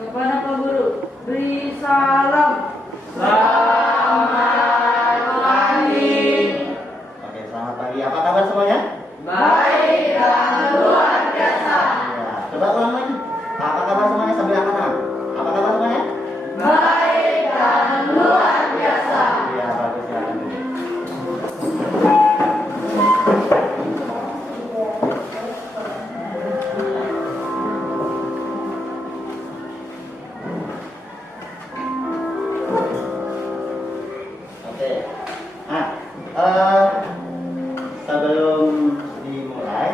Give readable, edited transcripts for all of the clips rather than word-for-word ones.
Kepada Pak Guru, beri salam. Selamat pagi. Oke, selamat pagi. Apa kabar semuanya? Baik dan luar biasa. Ya, coba ulang lagi. Apa kabar semuanya sambil angkat tangan? Apa kabar semuanya? Baik dan luar biasa. Iya, bagus ya. Oke. Nah, sebelum dimulai,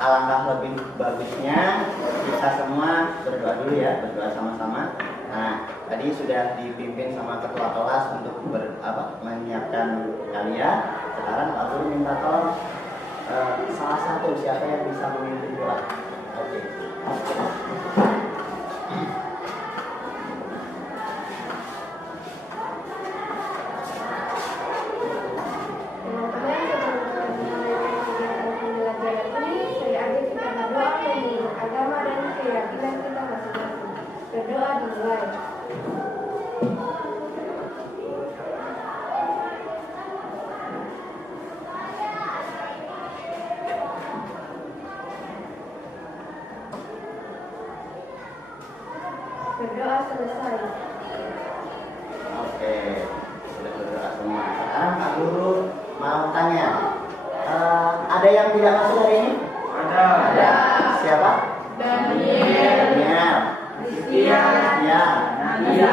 alangkah lebih bagusnya kita semua berdoa dulu ya, berdoa sama-sama. Nah, tadi sudah dipimpin sama ketua kelas untuk menyiapkan kalian. Sekarang Pak Guru minta tolong salah satu siapa yang bisa memimpin doa. Oke. Teman-teman, sebelum memulai kegiatan pembelajaran ini, saya ajak kita berdoa mengenai agama dan keyakinan kita masing-masing. Berdoa dimulai. Berdoa selesai. Oke, sudah berdoa semua. Sekarang Pak Guru mau tanya, ada yang tidak masuk hari ini? Ada. Siapa? Daniel. Daniel. Christian. Ya. Nadia.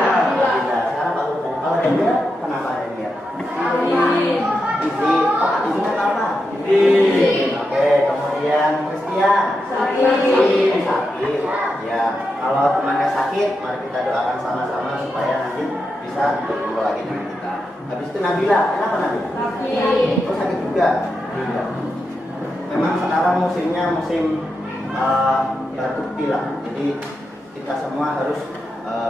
Sekarang Pak Guru tanya, kalau Daniel, kenapa Daniel? Izin. Izin. Oh, izinnya apa? Izin. Oke, kemudian Christian. Sakit. Sakit. Ya, kalau temannya sakit, mari kita doakan sama-sama supaya nanti bisa berkumpul lagi dengan kita. Habis itu Nabila, kenapa Nabila? Sakit. Oh, sakit juga. Iya. Memang sekarang musimnya musim batuk pilek, jadi kita semua harus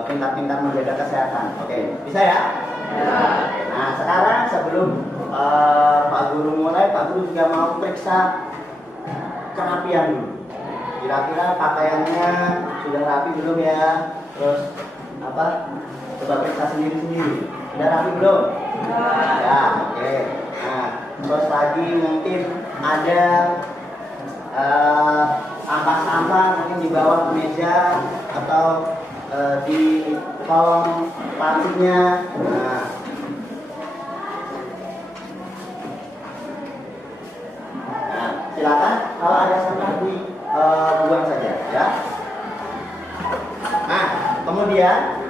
pintar-pintar menjaga kesehatan. Oke, bisa ya? Ya. Nah, sekarang sebelum Pak Guru mulai, Pak Guru juga mau periksa kerapian dulu. Kira-kira pakaiannya sudah rapi belum ya? Terus coba periksa sendiri-sendiri. Sudah rapi belum? Ya, oke. Nah, terus lagi mungkin ada sampah-sampah mungkin di bawah meja atau di kolong plastiknya. Nah, silakan kalau ada sampah buang saja, ya. Nah, kemudian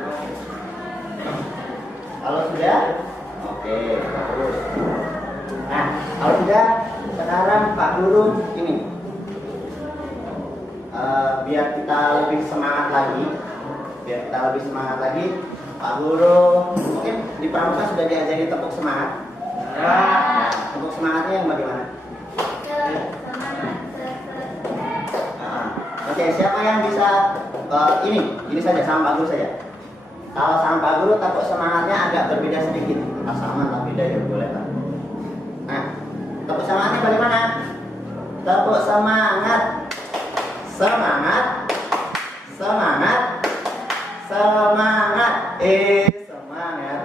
kalau sudah, oke, bagus. Nah, kalau sudah, sekarang Pak Guru ini biar kita lebih semangat lagi, Pak Guru mungkin di pramuka sudah diajari tepuk semangat. Ya. Tepuk semangatnya yang bagaimana? Oke, siapa yang bisa ini saja sama Pak Guru saja. Kalau sama Pak Guru tepuk semangatnya agak berbeda sedikit. Entah sama atau beda ya boleh Pak. Nah, tepuk semangatnya bagaimana? Tepuk semangat. Semangat. Semangat. Semangat. Semangat.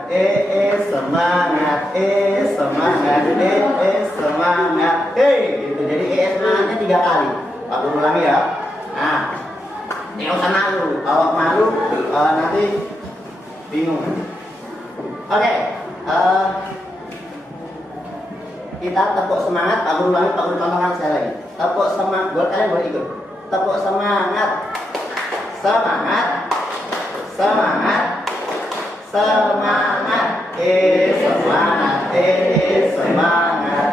Semangat. Semangat. Semangat. Gitu. Jadi semangatnya 3 kali. Pak Guru ulangi ya. Nah, ini usah malu. Kalau malu nanti bingung. Oke, kita tepuk semangat. Pak Guru ulangi, Pak Guru contohkan saya lagi. Tepuk semangat. Buat kalian boleh ikut. Tepuk semangat. Semangat. Semangat. Semangat. Semangat. Semangat. Semangat.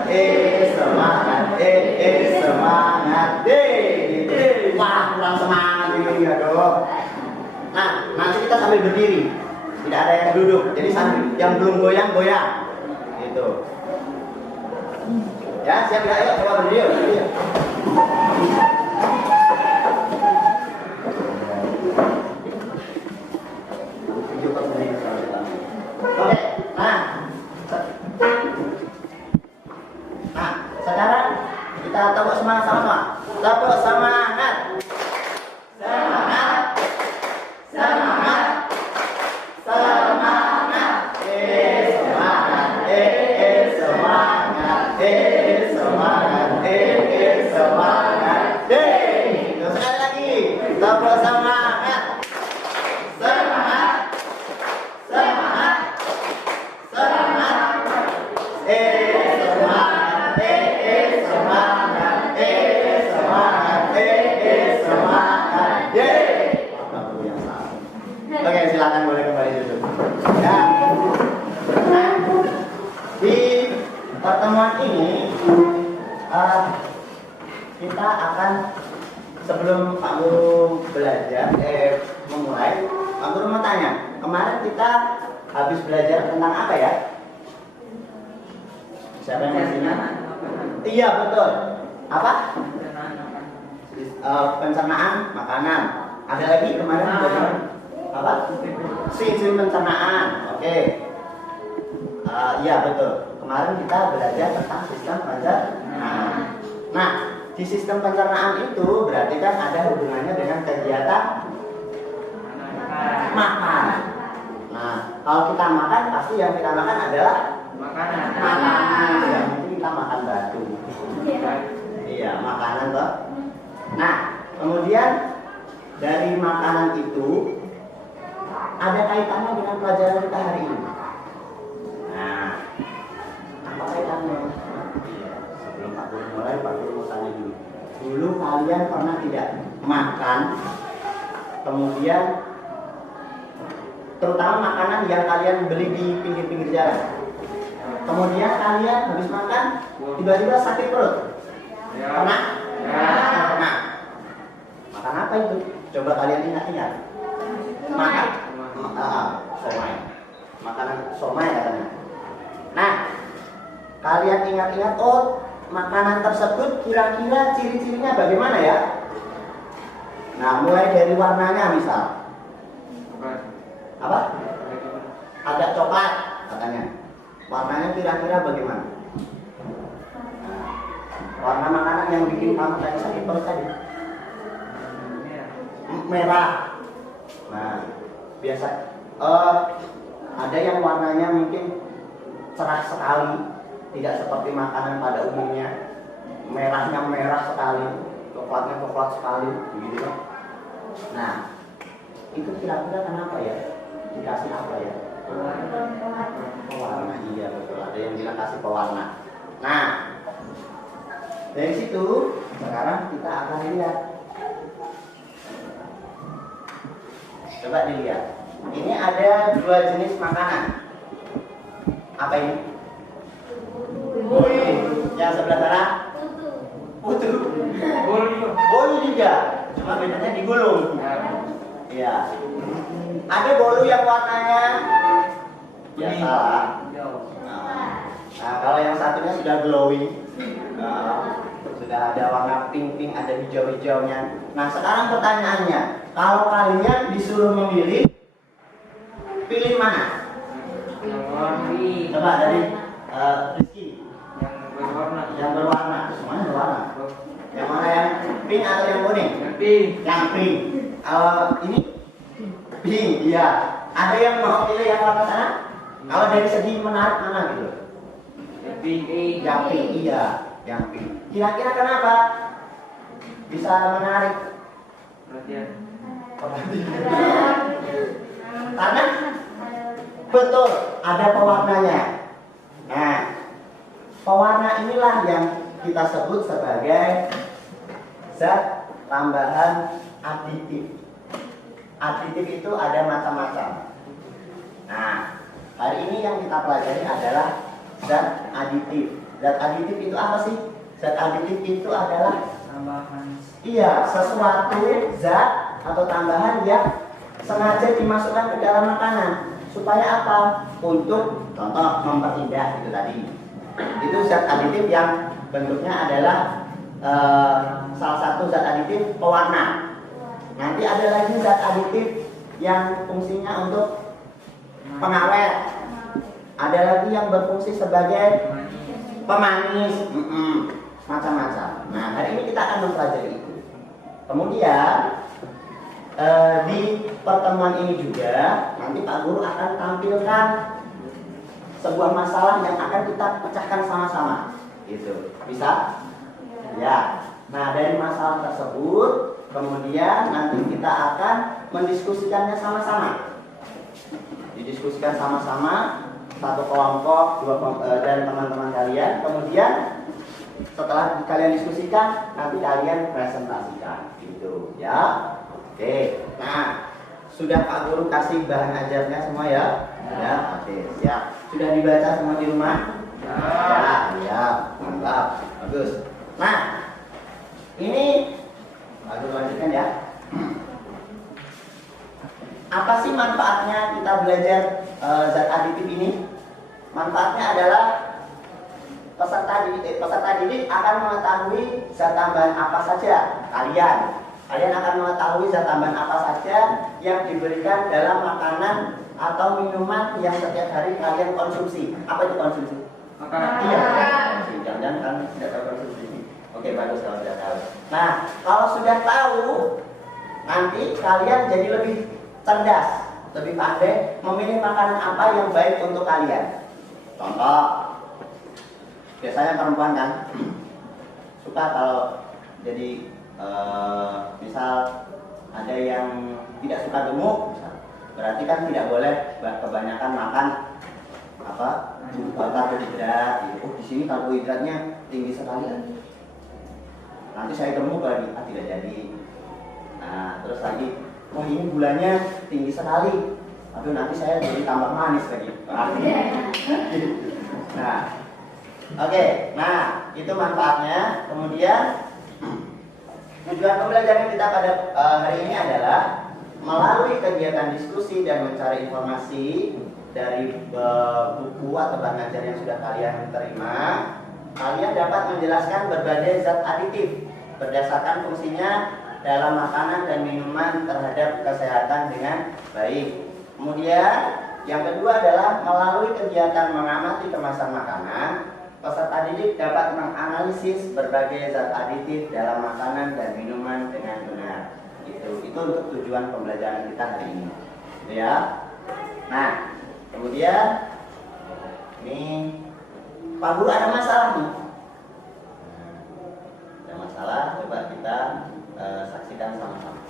Semangat. Wah, kurang semangat ini ya dong. Nah, nanti kita sambil berdiri, tidak ada yang duduk. Jadi sambil yang belum goyang goyang, gitu. Ya, siap ya? Ayo coba berdiri. Oke, nah, sekarang pertemuan ini kita akan, sebelum Pak Guru belajar memulai, Pak Guru mau tanya, kemarin kita habis belajar tentang apa ya? Siapa yang masih ingat? Iya betul. Apa? Pencernaan makanan. Ada lagi kemarin belajar apa? Sistem pencernaan. Oke. Iya betul. Kemarin kita belajar tentang sistem pencernaan. Nah, di sistem pencernaan itu berarti kan ada hubungannya dengan kegiatan makan. Nah, kalau kita makan pasti yang kita makan adalah Makanan. makanan. Ya, mungkin kita makan batu. Iya, makanan toh. Nah, kemudian dari makanan itu ada kaitannya dengan pelajaran kita hari ini. Nah, apa kaitannya? Iya, sebelum Pak Guru mulai, Pak Guru mau tanya dulu. Dulu kalian pernah tidak makan, kemudian terutama makanan yang kalian beli di pinggir-pinggir jalan. Kemudian kalian habis makan tiba-tiba sakit perut. Ya. Pernah? Ya. Pernah. Makan apa itu? Coba kalian ingat-ingat. Makan somai. Makanan somai katanya. Nah, kalian ingat-ingat, oh makanan tersebut kira-kira ciri-cirinya bagaimana ya? Nah, mulai dari warnanya misal. Apa? Ada coklat katanya. Warnanya kira-kira bagaimana? Warna makanan yang bikin kamu tadi sakit perut tadi? Merah. Nah, biasa ada yang warnanya mungkin cerah sekali, tidak seperti makanan pada umumnya. Merahnya merah sekali, coklatnya coklat sekali, begitu kan? Nah, itu kira-kira kenapa ya? Dikasih apa ya? Pewarna, iya betul. Ada yang bilang kasih pewarna. Nah, dari situ sekarang kita akan lihat. Coba dilihat. Ini ada dua jenis makanan. Apa ini? Bolu. Yang sebelah sana? Putu. Bolu juga. Cuma bedanya digulung. Iya. Ada bolu yang warnanya biasa. Nah, kalau yang satunya sudah glowing, sudah ada warna pink, ada hijau-hijaunya. Nah, sekarang pertanyaannya, kalau kalian disuruh memilih, pilih mana? Coba dari Rizky. Yang berwarna. Semuanya berwarna. Yang mana, yang pink atau yang kuning? Yang pink. Ini pink, iya. Ada yang mau pilih yang warna sana? Kalau dari segi menarik mana gitu? Yang pink, iya. Yang pink. Kira-kira kenapa bisa menarik? Karena betul ada pewarnanya. Nah, pewarna inilah yang kita sebut sebagai zat tambahan aditif. Aditif itu ada macam-macam. Nah, hari ini yang kita pelajari adalah zat aditif. Zat aditif itu apa sih? Zat aditif itu adalah Tambahan. iya, sesuatu zat atau tambahan yang sengaja dimasukkan ke dalam makanan. Supaya apa? Untuk contoh memperindah itu tadi. Itu zat aditif yang bentuknya adalah salah satu zat aditif pewarna. Nanti ada lagi zat aditif yang fungsinya untuk pengawet. Ada lagi yang berfungsi sebagai pemanis, macam-macam. Nah, hari ini kita akan mempelajari itu. Kemudian di pertemuan ini juga nanti Pak Guru akan tampilkan sebuah masalah yang akan kita pecahkan sama-sama. Gitu. Bisa? Ya. Nah, dari masalah tersebut kemudian nanti kita akan mendiskusikannya sama-sama. Didiskusikan sama-sama satu kelompok, dan teman-teman kalian. Kemudian setelah kalian diskusikan, nanti kalian presentasikan, gitu ya. Oke. Nah, sudah Pak Guru kasih bahan ajarnya semua ya? Ya. Oke, siap. Sudah dibaca semua di rumah? Ya. Ya, mantap, bagus. Nah, ini aku lanjutkan ya. Apa sih manfaatnya kita belajar zat aditif ini? Manfaatnya adalah peserta didik akan mengetahui zat tambahan apa saja kalian akan mengetahui zat tambahan apa saja yang diberikan dalam makanan atau minuman yang setiap hari kalian konsumsi. Apa itu konsumsi? Makanan. Iya, konsumsi. Jangan-jangan kan tidak tahu konsumsi. Oke, bagus kalau sudah tahu. Nah, kalau sudah tahu, nanti kalian jadi lebih cerdas, lebih pandai memilih makanan apa yang baik untuk kalian. Contoh, biasanya perempuan kan suka kalau jadi misal ada yang tidak suka gemuk, berarti kan tidak boleh kebanyakan makan karbohidrat. Oh, di sini karbohidratnya tinggi sekali. Nanti saya gemuk lagi, tidak jadi. Nah, terus lagi, oh ini gulanya tinggi sekali. Aduh, nanti saya jadi tambah manis lagi. Nah, oke. Nah, itu manfaatnya. Kemudian tujuan pembelajaran kita pada hari ini adalah melalui kegiatan diskusi dan mencari informasi dari buku atau bahan ajar yang sudah kalian terima, kalian dapat menjelaskan berbagai zat aditif berdasarkan fungsinya dalam makanan dan minuman terhadap kesehatan dengan baik. Kemudian yang kedua adalah melalui kegiatan mengamati kemasan makanan, peserta didik dapat menganalisis berbagai zat aditif dalam makanan dan minuman dengan benar. Itu untuk tujuan pembelajaran kita hari ini. Ya. Nah, kemudian ini Pak Guru ada masalah nih. Ada masalah, coba kita saksikan sama-sama.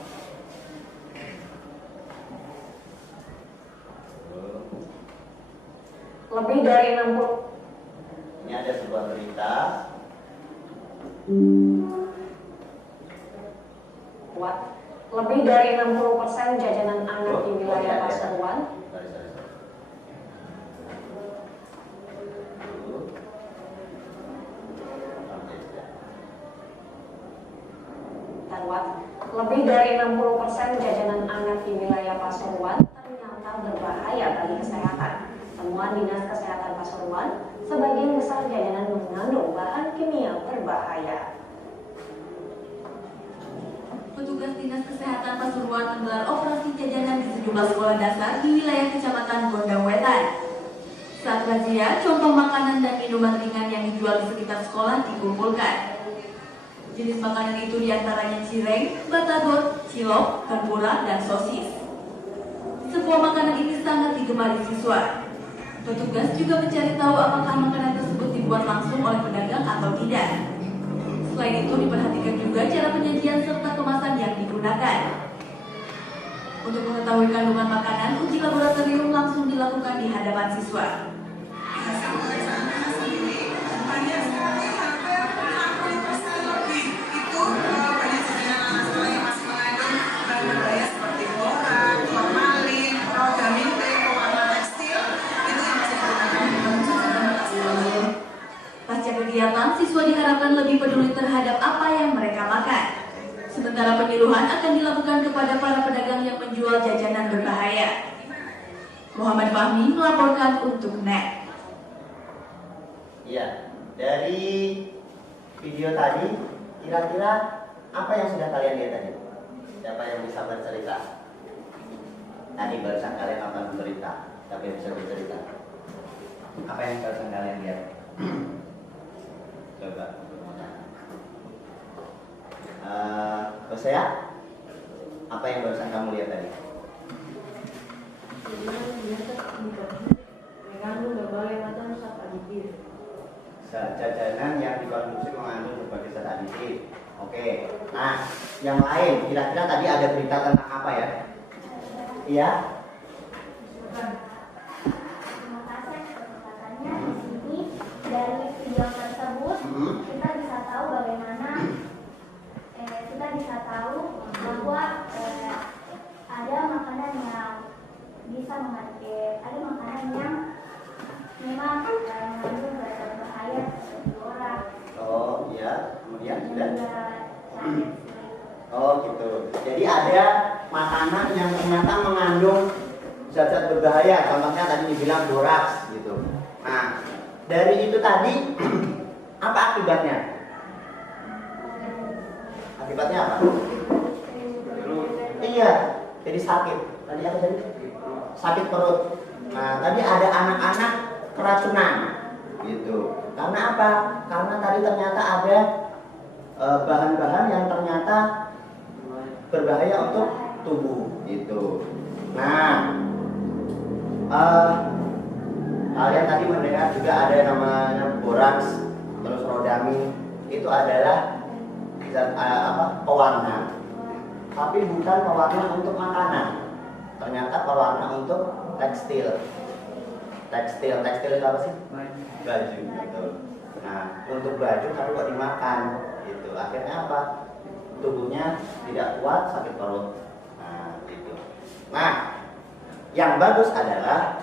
Lebih dari 60. Ini ada sebuah berita. Lebih dari 60% jajanan anak di wilayah Pasuruan. Lebih dari 60% jajanan anak di wilayah Pasuruan ternyata berbahaya bagi kesehatan. Temuan Dinas Kesehatan Pasuruan, sebagian besar jajanan mengandung bahan kimia berbahaya. Petugas Dinas Kesehatan Pasuruan menggelar operasi jajanan di sejumlah sekolah dasar di wilayah Kecamatan Gondang Wetan. Saat razia, contoh makanan dan minuman ringan yang dijual di sekitar sekolah dikumpulkan. Jenis makanan itu diantaranya cireng, batagor, cilok, tempura, dan sosis. Sebuah makanan ini sangat digemari siswa. Petugas juga mencari tahu apakah makanan tersebut dibuat langsung oleh pedagang atau tidak. Selain itu diperhatikan juga cara penyajian serta kemasan yang digunakan. Untuk mengetahui kandungan makanan, uji laboratorium langsung dilakukan di hadapan siswa. Pasca kegiatan, siswa diharapkan lebih peduli terhadap apa yang mereka makan. Sementara penyuluhan akan dilakukan kepada para pedagang yang menjual jajanan berbahaya. Muhammad Fahmi melaporkan untuk NET. Iya, dari video tadi, kira-kira apa yang sudah kalian lihat tadi? Siapa yang bisa bercerita? Tadi barusan kalian akan bercerita, siapa yang bisa bercerita? Apa yang barusan kalian lihat? Coba. Hosea, apa yang barusan kamu lihat tadi? Mengandung berbagai macam zat aditif. Jajanan yang dikonsumsi mengandung berbagai zat aditif. Oke. Nah, yang lain, kira-kira tadi ada berita tentang apa ya? Iya? Terima kasih atas kesempatannya. Di sini dari video tersebut kita bisa tahu bagaimana kita bisa tahu bahwa ada makanan yang bisa ada makanan yang minuman mengandung zat berbahaya seperti borak. Oh iya, kemudian Dan sudah. juga cairan. Oh gitu. Jadi ada makanan yang ternyata mengandung zat-zat berbahaya. Contohnya tadi dibilang boraks gitu. Nah, dari itu tadi apa akibatnya? Akibatnya apa? Iya, jadi sakit. Tadi apa tadi? Sakit perut. Nah, tadi ada anak-anak keracunan gitu. Karena apa? Karena tadi ternyata ada bahan-bahan yang ternyata berbahaya untuk tubuh gitu. Nah, kalian tadi mendengar juga ada namanya boraks, terus rodamin, itu adalah zat pewarna. Tapi bukan pewarna untuk makanan. Ternyata pewarna untuk tekstil. Tekstil itu apa sih? Baju, betul. Nah, untuk baju tapi kok dimakan gitu. Akhirnya apa? Tubuhnya tidak kuat, sakit perut. Nah, gitu. Nah, yang bagus adalah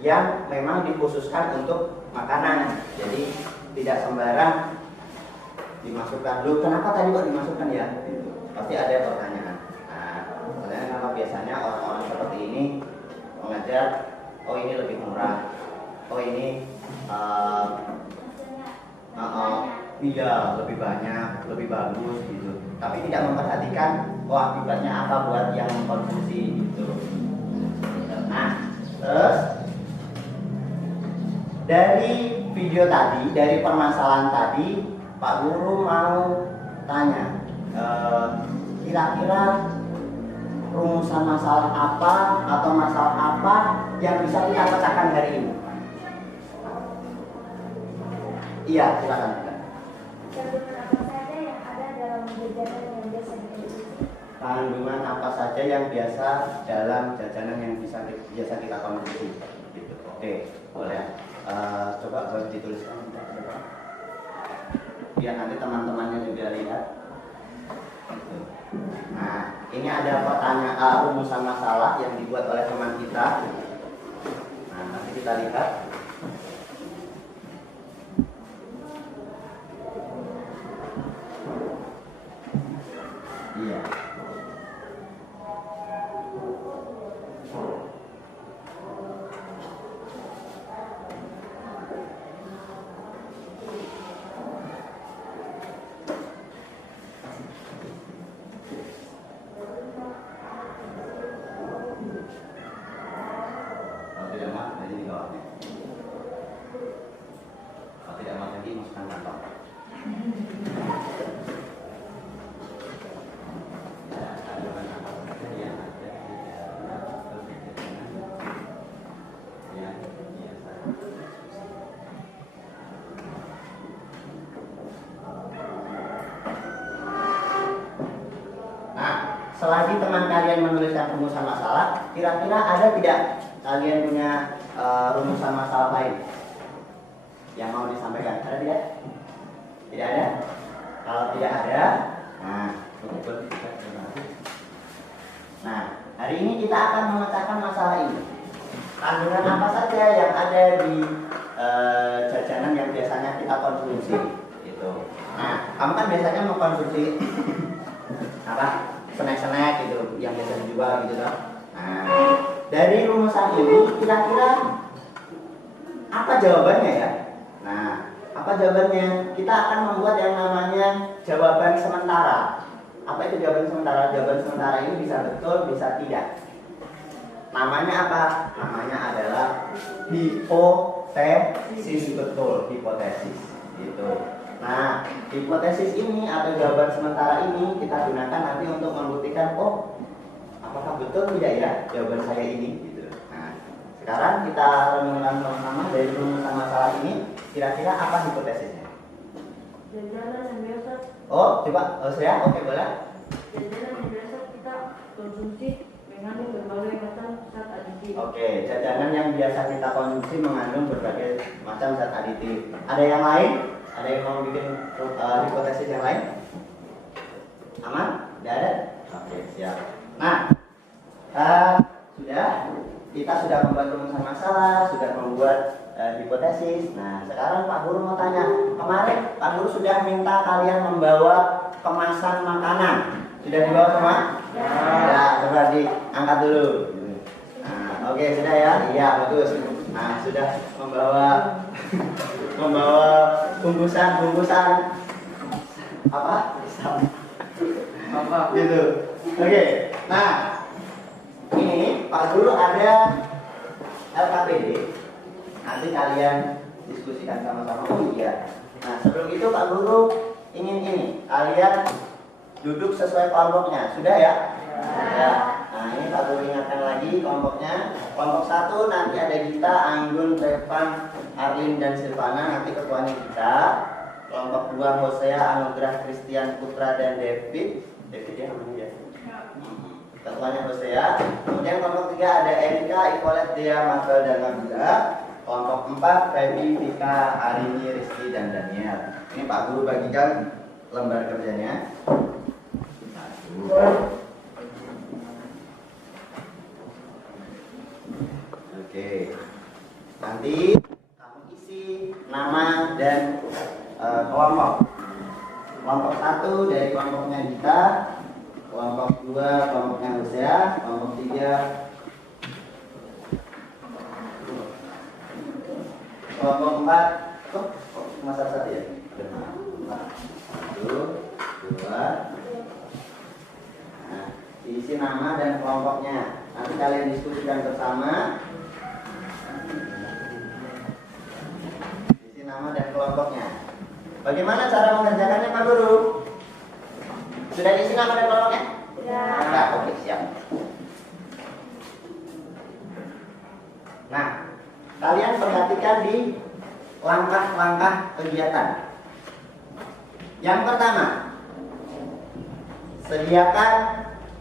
yang memang dikhususkan untuk makanan. Jadi tidak sembarang dimasukkan. Loh, kenapa tadi kok dimasukkan ya? Gitu. Pasti ada pertanyaan. Nah, pertanyaan kenapa biasanya orang-orang seperti ini mengajar, oh ini lebih murah, oh ini iya lebih banyak, lebih bagus gitu. Tapi tidak memperhatikan, oh akibatnya apa buat yang mengkonsumsi gitu. Nah, terus dari video tadi, dari permasalahan tadi, Pak Guru mau tanya, kira-kira rumusan masalah apa atau masalah apa yang bisa kita pecahkan hari ini? Iya, silakan. Kandungan apa saja yang biasa dikonsumsi? Kandungan apa saja yang biasa dalam jajanan yang biasa kita konsumsi? Gitu. Oke, boleh. Coba boleh dituliskan biar nanti teman-temannya juga lihat. Gitu. Nah, ini ada pertanyaan rumusan masalah yang dibuat oleh teman kita. Nah, nanti kita lihat. Iya. Kalau tidak mau, jadi di bawahnya. Kalau tidak mau lagi, masukkan kantong. Selagi teman kalian menuliskan rumusan masalah, kira-kira ada tidak kalian punya rumusan masalah lain yang mau disampaikan? Ada tidak? Tidak ada? Kalau tidak ada, nah hari ini kita akan memecahkan masalah ini. Kandungan apa saja yang ada di jajanan yang biasanya kita konsumsi? Gitu. Nah, kamu kan biasanya mengkonsumsi apa? Snack-snack gitu yang biasa dijual gitu loh. Nah, dari rumusan ini kira-kira apa jawabannya ya? Nah, apa jawabannya? Kita akan membuat yang namanya jawaban sementara. Apa itu jawaban sementara? Jawaban sementara ini bisa betul, bisa tidak. Namanya apa? Namanya adalah hipotesis, betul, hipotesis gitu. Nah, hipotesis ini atau jawaban sementara ini kita gunakan nanti untuk membuktikan, oh, apakah betul tidak ya jawaban saya ini gitu. Nah, sekarang kita renungkan sama-sama dari rumusan masalah ini, kira-kira apa hipotesisnya? Jajanan yang biasa, Oh, coba, Sria, oke boleh. jajanan yang biasa kita konsumsi mengandung berbagai macam zat aditif. Oke, jajanan yang biasa kita konsumsi mengandung berbagai macam zat aditif. Ada yang lain? Ada yang mau bikin hipotesis yang lain? Aman? Tidak ada? Oke, siap. Nah, sudah. kita sudah membuat rumusan masalah, sudah membuat hipotesis. Nah, sekarang Pak Guru mau tanya, kemarin Pak Guru sudah minta kalian membawa kemasan makanan. Sudah dibawa semua? Ya, coba diangkat dulu. Nah, oke, sudah ya? Iya, bagus. Nah, sudah membawa bungkusan apa? Apa? Gitu. Oke. Nah, ini Pak Guru ada LKPD. Nanti kalian diskusikan sama-sama. Oh iya. Nah, sebelum itu Pak Guru ingin ini, kalian duduk sesuai kelompoknya. Sudah ya? Ya. Nah, ini Pak Guru ingatkan lagi kelompoknya. Kelompok 1 nanti ada Gita, Anggun, Revan, Arlin dan Silvana, nanti ketuanya Gita. Kelompok 2 Hosea, Anugrah, Christian, Putra dan David. David ya namanya ya. Ketuanya Hosea. Kemudian kelompok 3 ada Erika, Icolet, Dea, Marvel dan Nabila. Kelompok 4 Feby, Vika, Arini, Rizky dan Daniel. Ini Pak Guru bagikan lembar kerjanya. Oke. Nanti kamu isi nama dan kelompok. Kelompok 1 dari kelompoknya Gita, kelompok 2 kelompoknya Hosea, kelompok 3 kelompok 4 kok cuma satu ya? 1, 2. Nah, diisi nama dan kelompoknya. Nanti kalian diskusikan bersama. Isi nama dan kelompoknya. Bagaimana cara mengerjakannya Pak Guru? Sudah isi nama dan kelompoknya? Sudah. Oke, siap. Nah, kalian perhatikan di langkah-langkah kegiatan. Yang pertama, sediakan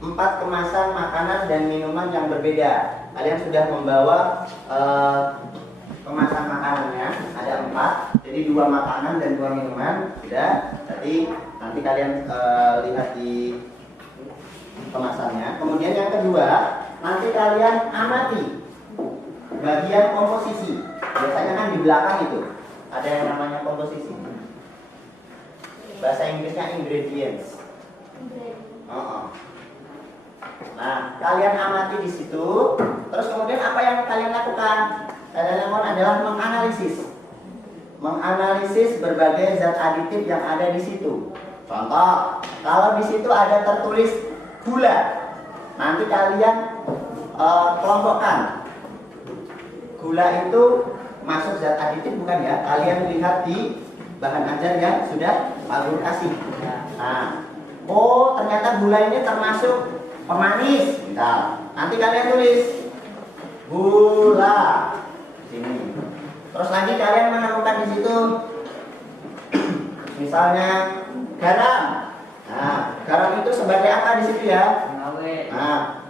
4 kemasan makanan dan minuman yang berbeda. Kalian sudah membawa kemasan makanannya, ada 4. Jadi 2 makanan dan 2 minuman sudah. Jadi nanti kalian lihat di kemasannya. Kemudian yang kedua, nanti kalian amati bagian komposisi. Biasanya kan di belakang itu ada yang namanya komposisi. Bahasa Inggrisnya ingredients. Nah, kalian amati di situ. Terus kemudian apa yang kalian lakukan? Kalian lakukan adalah menganalisis. Menganalisis berbagai zat aditif yang ada di situ. Contoh, kalau di situ ada tertulis gula, nanti kalian kelompokkan. Gula itu masuk zat aditif bukan ya? Kalian lihat di bahan ajar yang sudah Pak Guru kasih. Nah, oh ternyata gula ini termasuk pemanis. Bentar. Nanti kalian tulis gula di sini. Terus lagi kalian menemukan di situ, misalnya garam. Nah, garam itu sebagai apa di situ ya? Nah,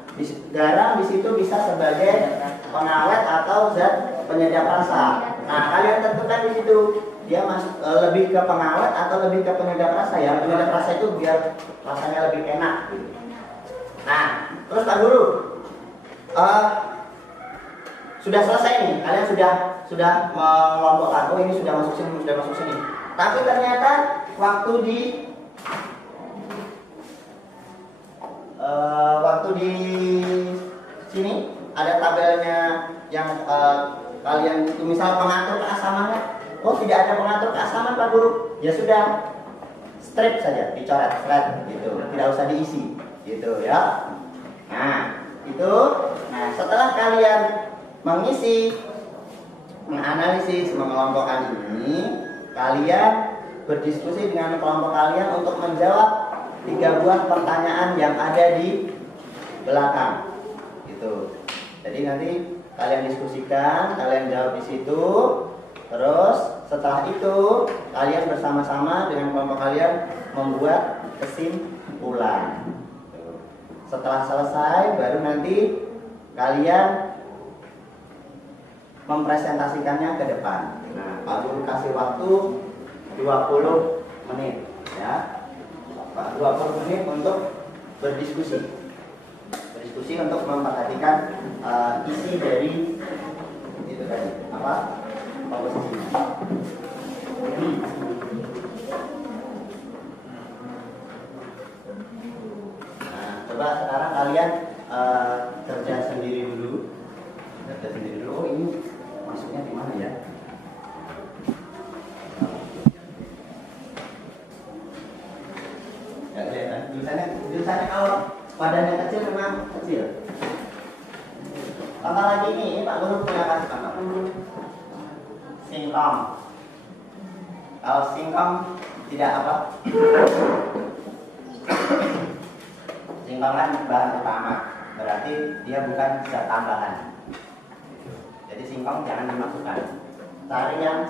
garam di situ bisa sebagai pengawet atau zat penyedap rasa. Nah, kalian tentukan di situ dia masuk lebih ke pengawet atau lebih ke penyedap rasa ya. Penyedap rasa itu biar rasanya lebih enak. Nah, terus Pak Guru, sudah selesai nih. Kalian sudah mengelompokkan. Oh ini sudah masuk sini, sudah masuk sini. Tapi ternyata waktu di sini ada tabelnya yang kalian itu misal pengatur keasamannya. Oh tidak ada pengatur keasaman Pak Guru. Ya sudah, strip saja, dicoret flat gitu, tidak usah diisi gitu ya. Nah itu, nah setelah kalian mengisi, menganalisis, mengelompokkan ini, kalian berdiskusi dengan kelompok kalian untuk menjawab 3 buah pertanyaan yang ada di belakang gitu. Jadi nanti kalian diskusikan, kalian jawab di situ. Terus setelah itu kalian bersama-sama dengan kelompok kalian membuat kesimpulan. Setelah selesai baru nanti kalian mempresentasikannya ke depan. Nah, Pak Guru kasih waktu 20 menit ya. Pak 20 menit untuk berdiskusi. berdiskusi untuk memperhatikan isi dari itu tadi apa komposisinya. Nah, coba sekarang kalian kerja sendiri dulu. Oh, ini masuknya di mana ya? Nggak kelihatan. Tulisannya kalau badannya kecil memang kecil. Contoh lagi ini Pak Guru punya kasih contoh. Singkong. Kalau singkong tidak apa? Singkong kan bahan utama, berarti dia bukan zat tambahan. Jadi singkong jangan dimasukkan. Cari yang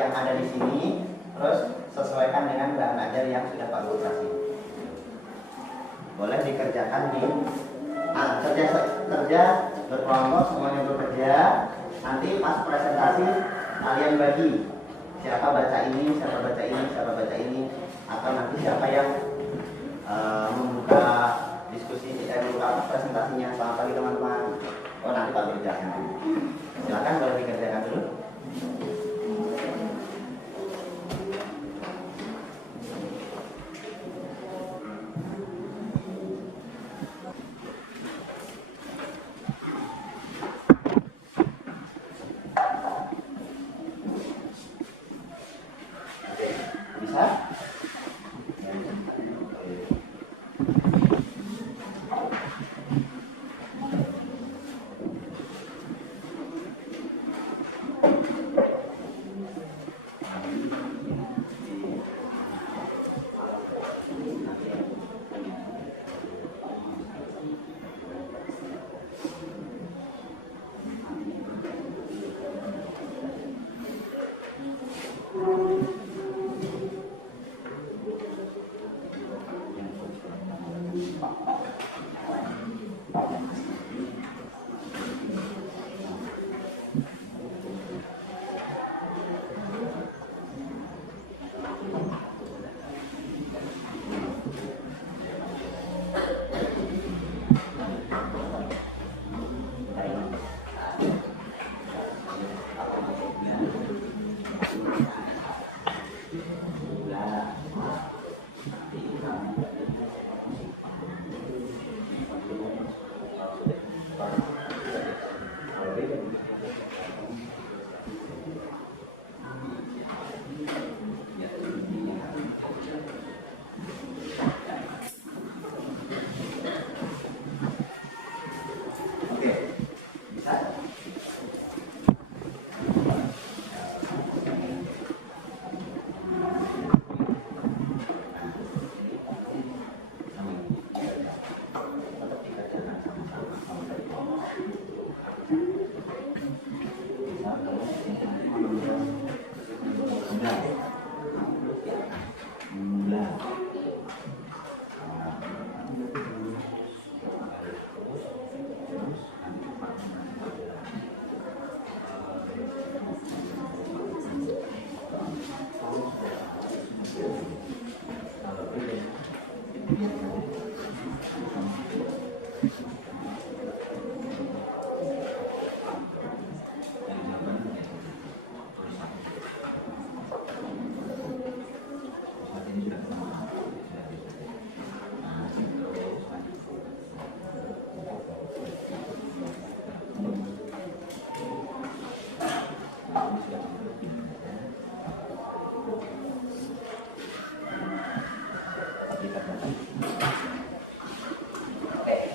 yang ada di sini, terus sesuaikan dengan bahan ajar yang sudah Pak Guru kasih. Boleh dikerjakan di kerja berkelompok, semuanya bekerja. Nanti pas presentasi kalian bagi siapa baca ini, siapa baca ini, siapa baca ini, atau nanti siapa yang membuka diskusi, membuka presentasinya. Selamat pagi teman-teman. Oh, nanti Pak kerjakan. Silakan boleh dikerjakan dulu.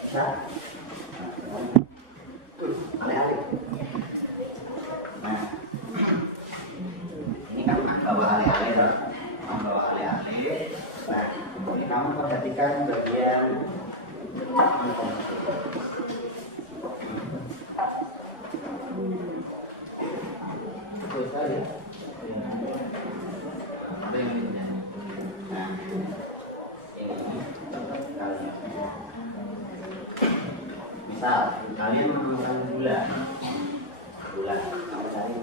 Bisa? Aneh-aneh. Nah, ini kan bawa alih-alih, bawa alih-alih. Nah, ini kamu perhatikan bagian misal kalian menemukan gula, kamu cari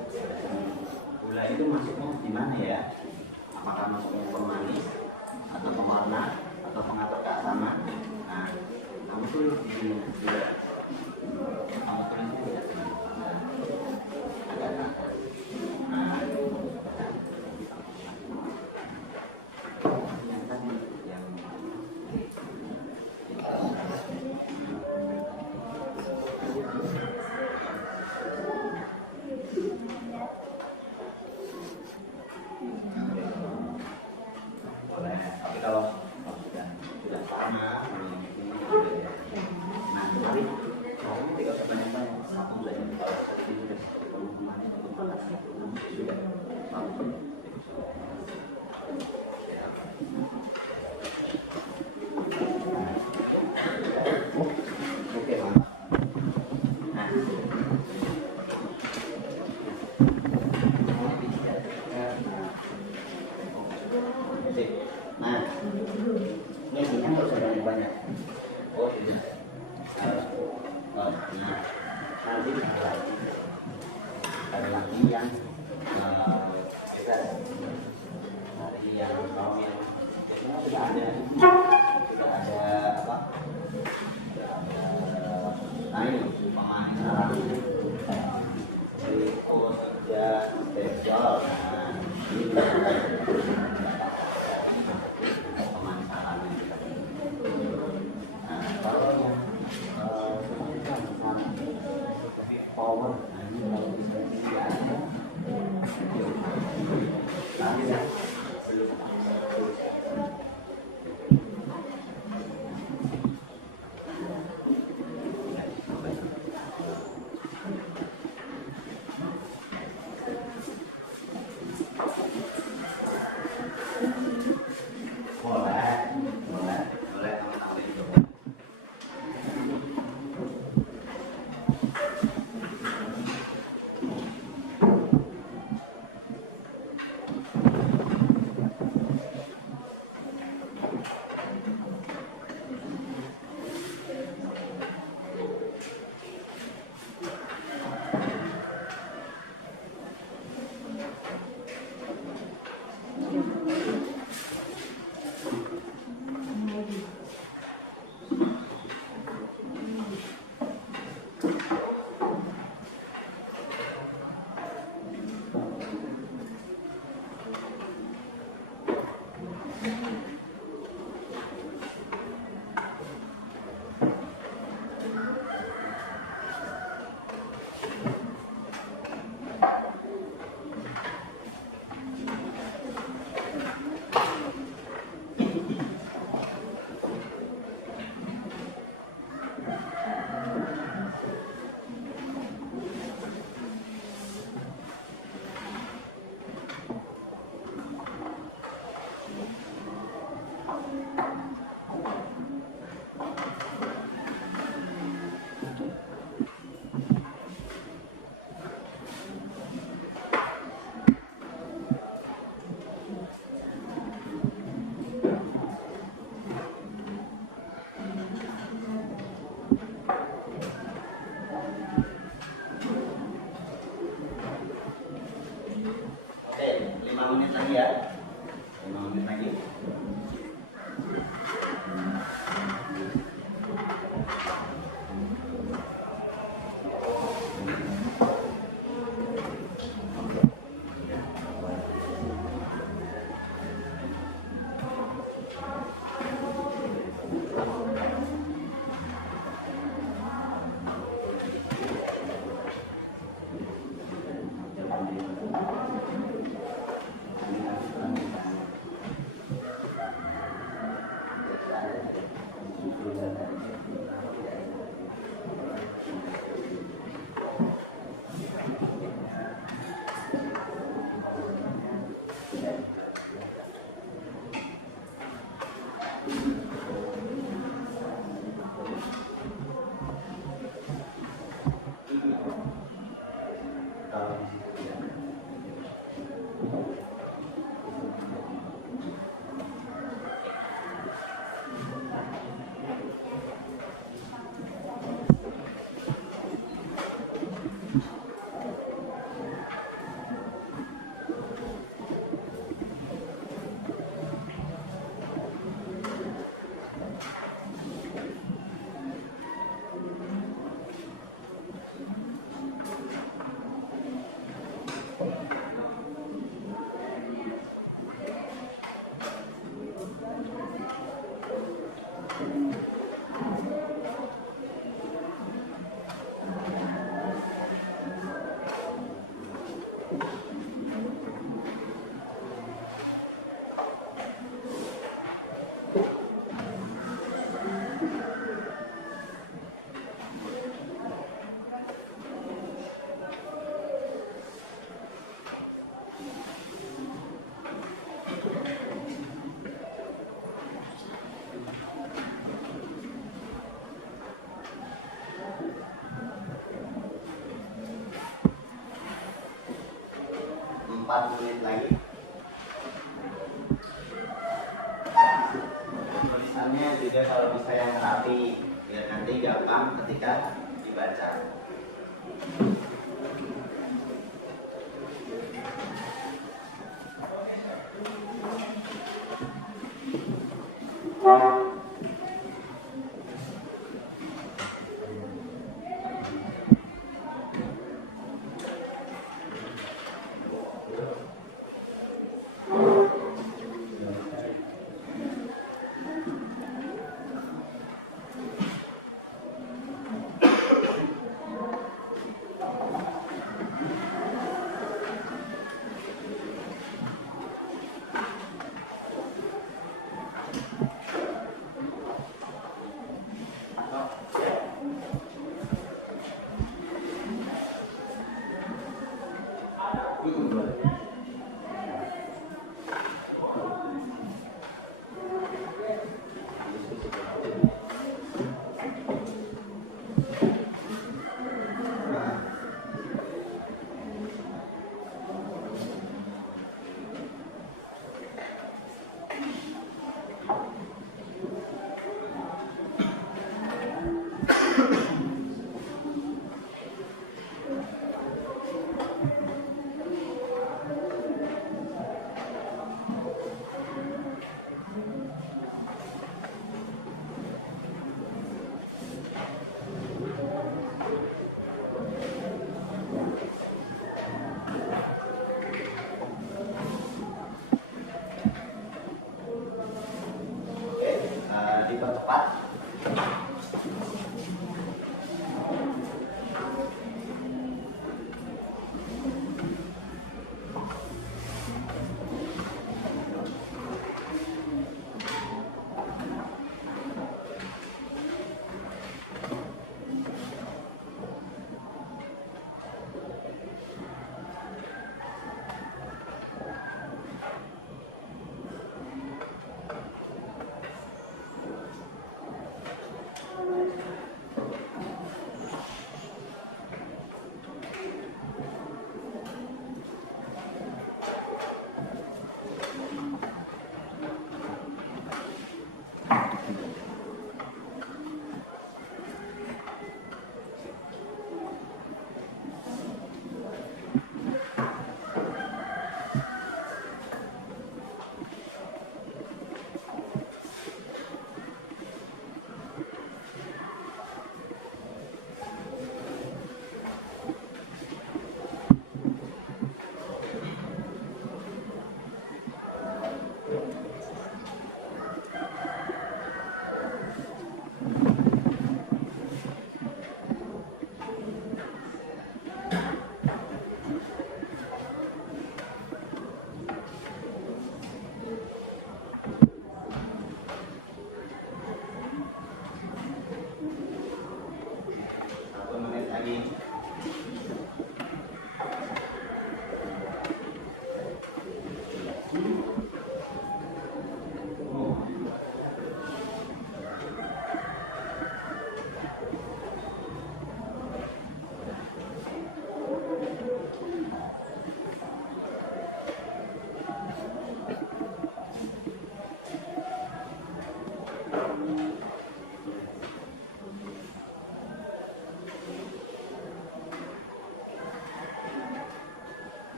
gula itu masuknya di mana ya? Apakah masuknya pemanis atau pewarna atau pengatur keasaman? Nah, kamu tulis di sini. Oke, mantap. Nah. Sip. Nah, ini isinya nggak usah banyak. Oh iya. Oh, nah, nanti ada lagi yang kita dari yang kaum yang sudah ada apa? Nah ini pemain saran Riko Sija Tejol. Nah ini pemain saran. Nah kalau yang power, nah ini kalau bisa nanti ya. Oke, 5 menit lagi ya. 5 menit lagi. 4 menit lagi. Tulisannya juga kalau bisa yang rapi, biar nanti gampang ketika dibaca.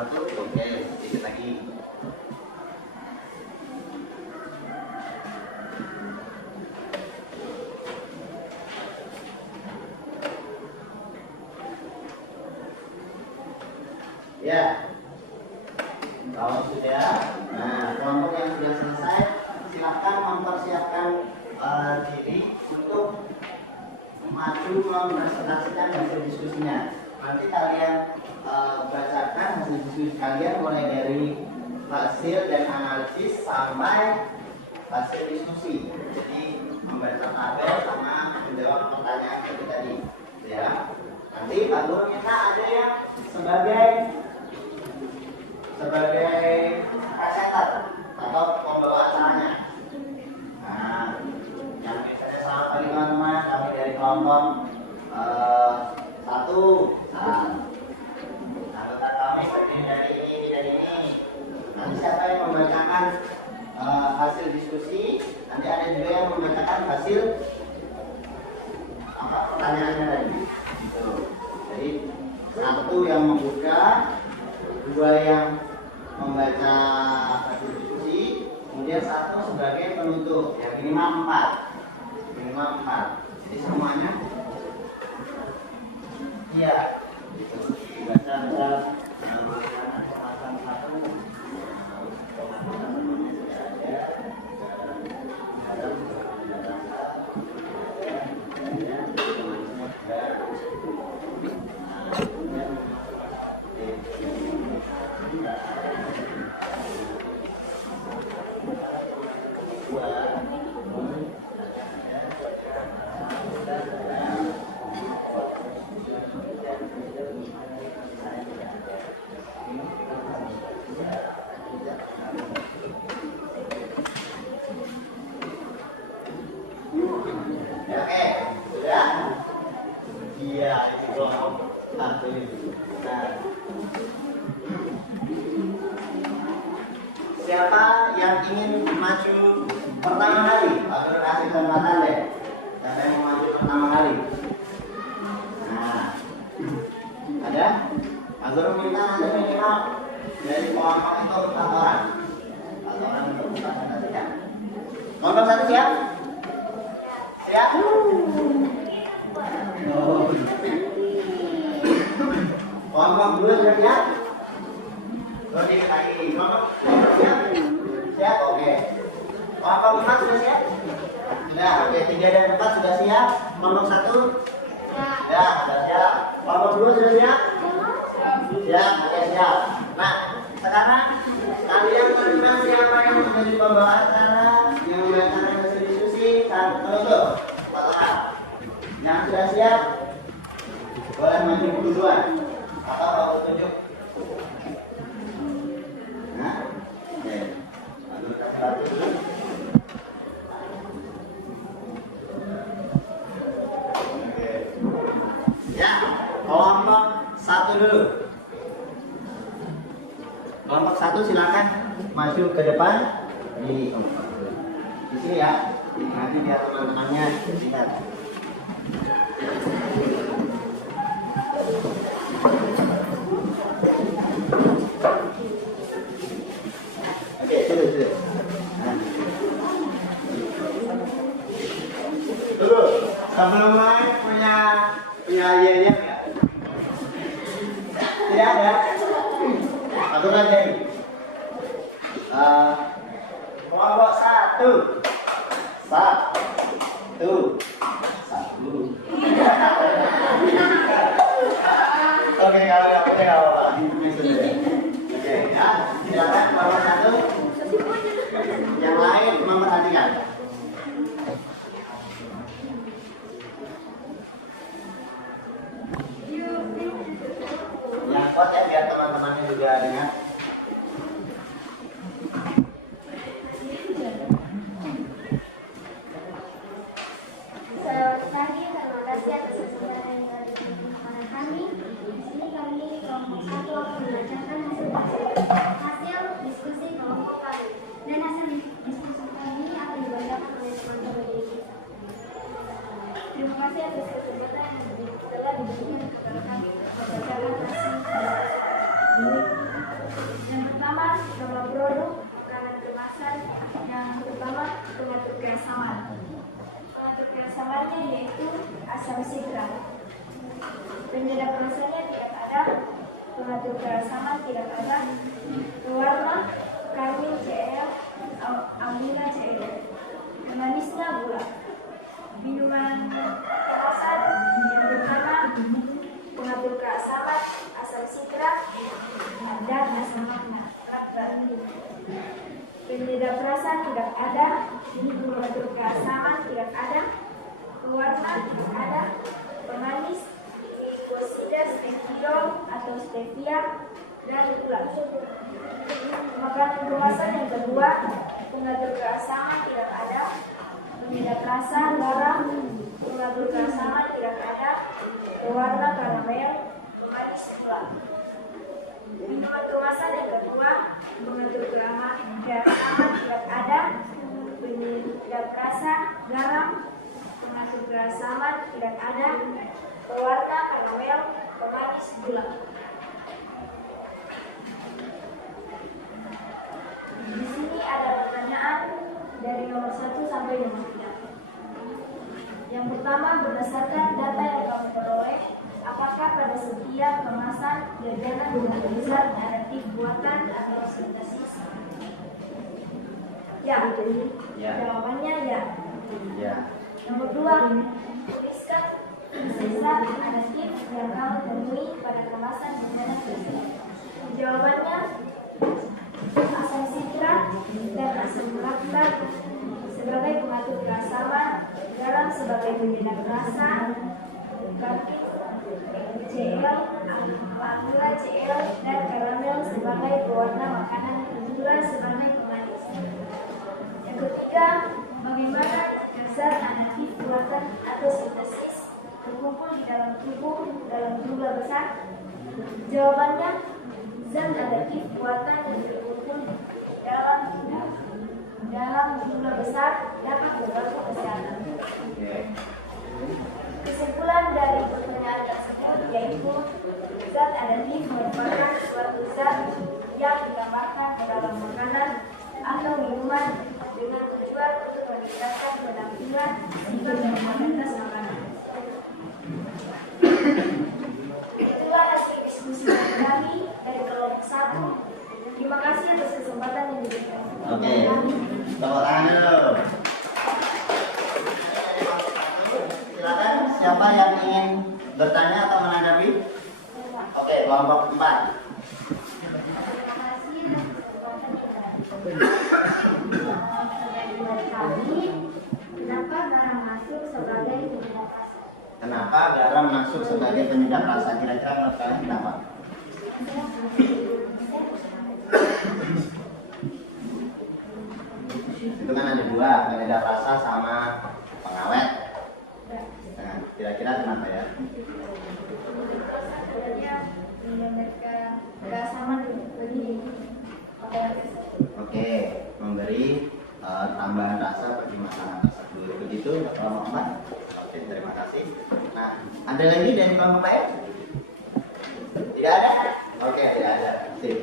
satu, oke, sedikit lagi. Ya, kalau sudah, nah kelompok yang sudah selesai, silakan mempersiapkan diri untuk maju mempresentasikan hasil diskusinya. Nanti kalian bacakan hasil diskusi kalian mulai dari hasil dan analisis sampai hasil diskusi. Jadi membaca tabel sama menjawab pertanyaan seperti tadi, ya. Nanti Pak Guru minta ada yang sebagai presenter atau pembawa acaranya. Nah, yang biasanya sama kali teman-teman, kami dari kelompok 1, anggota kami terdiri dari ini dan ini. Nanti siapa yang membacakan hasil diskusi, nanti ada juga yang membacakan hasil pertanyaannya tadi. Jadi 1 yang membuka, 2 yang membaca hasil diskusi, kemudian 1 sebagai penutup, ya minimal 4. Jadi semuanya iya gitu. Dibaca siapa yang ingin maju pertama kali? Aku kasih kesempatan deh. Siapa yang mau maju pertama kali? Nah, ada? Aku minta ada minimal dari kelompok itu 4 orang. 4 orang untuk mempresentasikan. Kelompok 1 siap? Siap? Kelompok 2 sudah siap? Lebih lagi, kelompok 3 siap? Siap? Oke. Kelompok 4 sudah siap? Sudah, oke. 3 dan 4 sudah siap. Kelompok 1? Ya, sudah siap. Kelompok 2 sudah siap? Siap, oke siap. Nah, sekarang kalian berdua siapa yang menjadi pembawa acara, yang membacakan hasil diskusi, dan penutup. Yang sudah siap, boleh maju duluan atau bawa tunjuk. Nah, oke. Lalu satu dulu. Oke. Ya, kelompok 1 dulu. Kelompok 1 silakan maju ke depan di sini ya. Nanti biar teman-temannya lihat. Oke, sudah. Nah. Dulu, sebelum mulai punya ayahnya enggak? Tidak ada. Satu lagi. Kelompok 1. 1. Oke, kalau nggak punya nggak apa-apa. Oke, ya. Silakan kelompok 1. Yang lain memperhatikan. Yang kuat ya, biar teman-temannya juga dengar. Selamat pagi, terima kasih atas kesempatan yang telah diberikan kepada kami. Di sini kami kelompok 1 akan belajar asam sitrat. Penyedap rasanya tidak ada, pengatur keasaman tidak ada, pewarna karmin Cl, amina Cl, manisnya gula. Minuman kemasan yang pertama pengatur keasaman asam sitrat dan asam nitrat. Penyedap rasa tidak ada, pengatur keasaman tidak ada, pewarna tidak ada, pemanis glikosida stevia atau stevia dan gula. Makanan kemasan yang kedua pengatur keasaman tidak ada, penyedap rasa garam, pengatur keasaman tidak ada, pewarna karamel, pemanis gula. Minuman kemasan yang kedua pengatur keasaman tidak ada, penyedap rasa garam, pengatur keasaman tidak ada, pewarna karamel, pemanis gula. Di sini ada pertanyaan dari nomor 1 sampai nomor 3. Yang pertama, berdasarkan data yang kamu peroleh, apakah pada setiap kemasan jajanan dengan zat adiktif buatan atau sintesis? Ya. Ya. Jawabannya ya. Ya. Nomor 2, tuliskan zat adiktif yang kamu temui pada kemasan jajanan tersebut. Jawabannya asam sitrat dan asam laktat sebagai pengatur keasaman, garam sebagai penyedap rasa, Cl, amila Cl, dan karamel sebagai pewarna makanan, gula sebagai pemanis. Yang ketiga, bagaimana zat adiktif buatan atau sintesis terkumpul di dalam tubuh dalam jumlah besar? Jawabannya, zat adiktif buatan yang terkumpul dalam jumlah besar dapat mengganggu kesehatan. Kesimpulan dari pertanyaan tersebut yaitu zat adiktif merupakan suatu zat yang ditambahkan ke dalam makanan atau minuman dengan tujuan untuk meningkatkan penampilan hingga kualitas makanan. Itulah hasil diskusi kami dari kelompok 1. Terima kasih atas kesempatan yang diberikan. Oke, tepuk tangan dulu. Silakan, siapa yang ingin bertanya atau menanggapi? Oke, kelompok 4. Terima kasih atas kesempatan yang diberikan. Kami, kenapa garam masuk sebagai penyedap rasa? Kenapa garam masuk sebagai penyedap rasa? Kira-kira menurut kalian kenapa? Itu kan ada 2, penyedap rasa sama pengawet. Nah, kira-kira kenapa ya? Sebenarnya menambahkan keasaman bagi makanan tersebut. Oke, memberi tambahan rasa bagi makanan tersebut. Begitu kelompok 4. Oke, terima kasih. Nah, ada lagi dari kelompok lain? Tidak ada? Oke, tidak ada. Sip.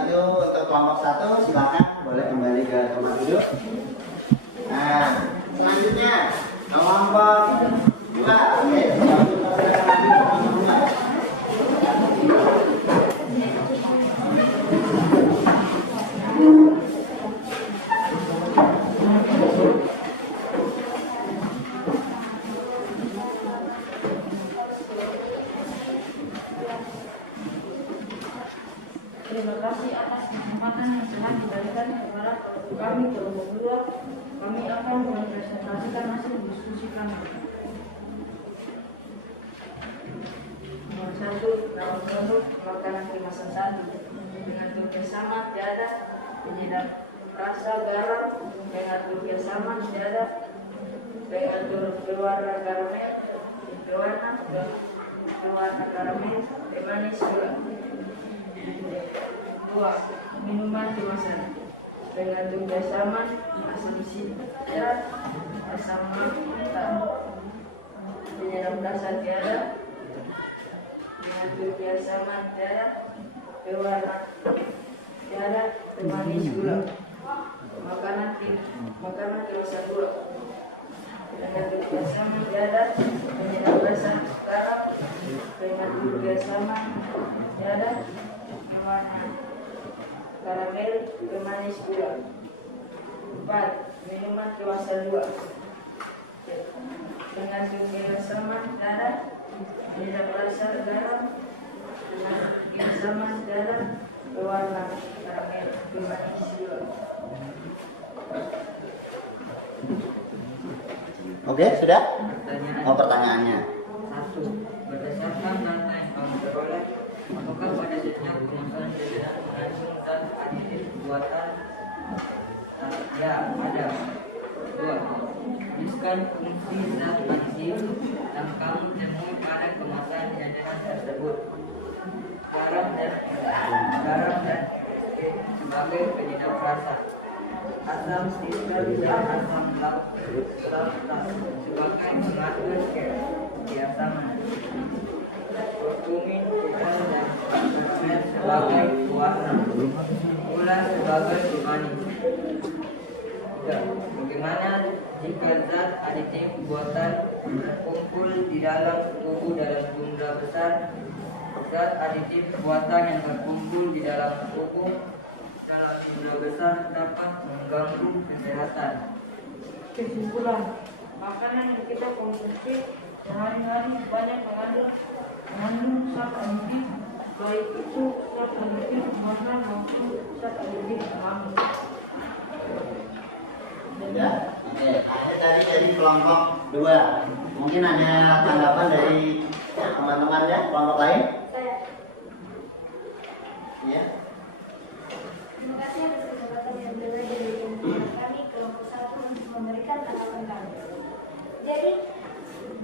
Itu untuk kelompok 1, silakan boleh kembali ke tempat duduk. Nah, selanjutnya kelompok 2. Oke, Terima kasih atas kesempatan yang telah diberikan kepada kami kelompok 2. Kami akan mempresentasikan hasil diskusi kami. Nomor 1, dalam produk makanan kemasan 1 dengan bersama tiada, penyedap rasa garam, mengatur bersama tiada, mengatur pewarna karamel, pewarna karamel, manis gula. 2. Minuman kemasan dengan bersama asam sitrat, asam laktat, penyedap rasa tiada, mengatur bersama tiada, pewarna tiada, pemanis gula. Makanan kemasan gula dengan bersama sama tiada, penyedap rasa garam, pemati kerjasama tiada, pewarna karamel, pemanis gula. 4. Minuman dewasa 2. Mengandung kerjasama darah, penyedap rasa garam, kerjasama darah, pewarna karamel, pemanis gula. Oke, sudah? Pertanyaan. Oh, pertanyaannya. 1. Berdasarkan data yang kami peroleh, apakah pada setiap kemasan jajanan mengandung zat aditif buatan? Ya, ada. 2. Tuliskan fungsi zat enzim yang kamu temui pada kemasan jajanan tersebut. Garam dan sebagai penyedap rasa. Asam citric dan asam lauric sebagai pengatur kerjasama. Kurkumin dan karamel sebagai pewarna. Gula sebagai pemanis. Bagaimana jika zat aditif buatan terkumpul di dalam tubuh dalam jumlah besar? Zat aditif buatan yang terkumpul di dalam tubuh dalam jumlah besar dapat mengganggu kesehatan. Kesimpulan, makanan yang kita konsumsi sehari-hari banyak mengandung zat aditif, baik itu zat aditif makanan maupun zat aditif alami. Sudah? Oke, akhir tadi dari kelompok 2. Mungkin ada tanggapan dari teman-temannya, kelompok lain? Saya. Iya. Terima kasih atas kesempatan yang berdua dari kami kelompok 1 untuk memberikan tanggapan kami. Jadi,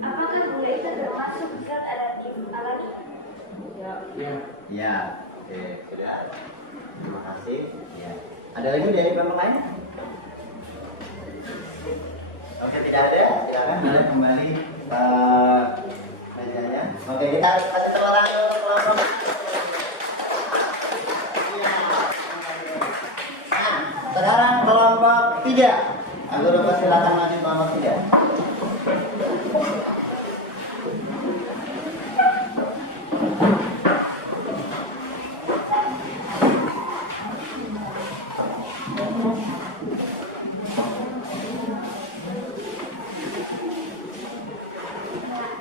apakah gula itu termasuk zat aditif alami? Ya, Iya. Oke, sudah. Terima kasih. Ya. Ada lagi dari kelompok lain? Oke, tidak ada. Silakan boleh kembali ke mejanya. Oke, kita kasih tepuk tangan untuk kelompok. Nah, sekarang kelompok 3. Aku lupa, silakan maju kelompok 3.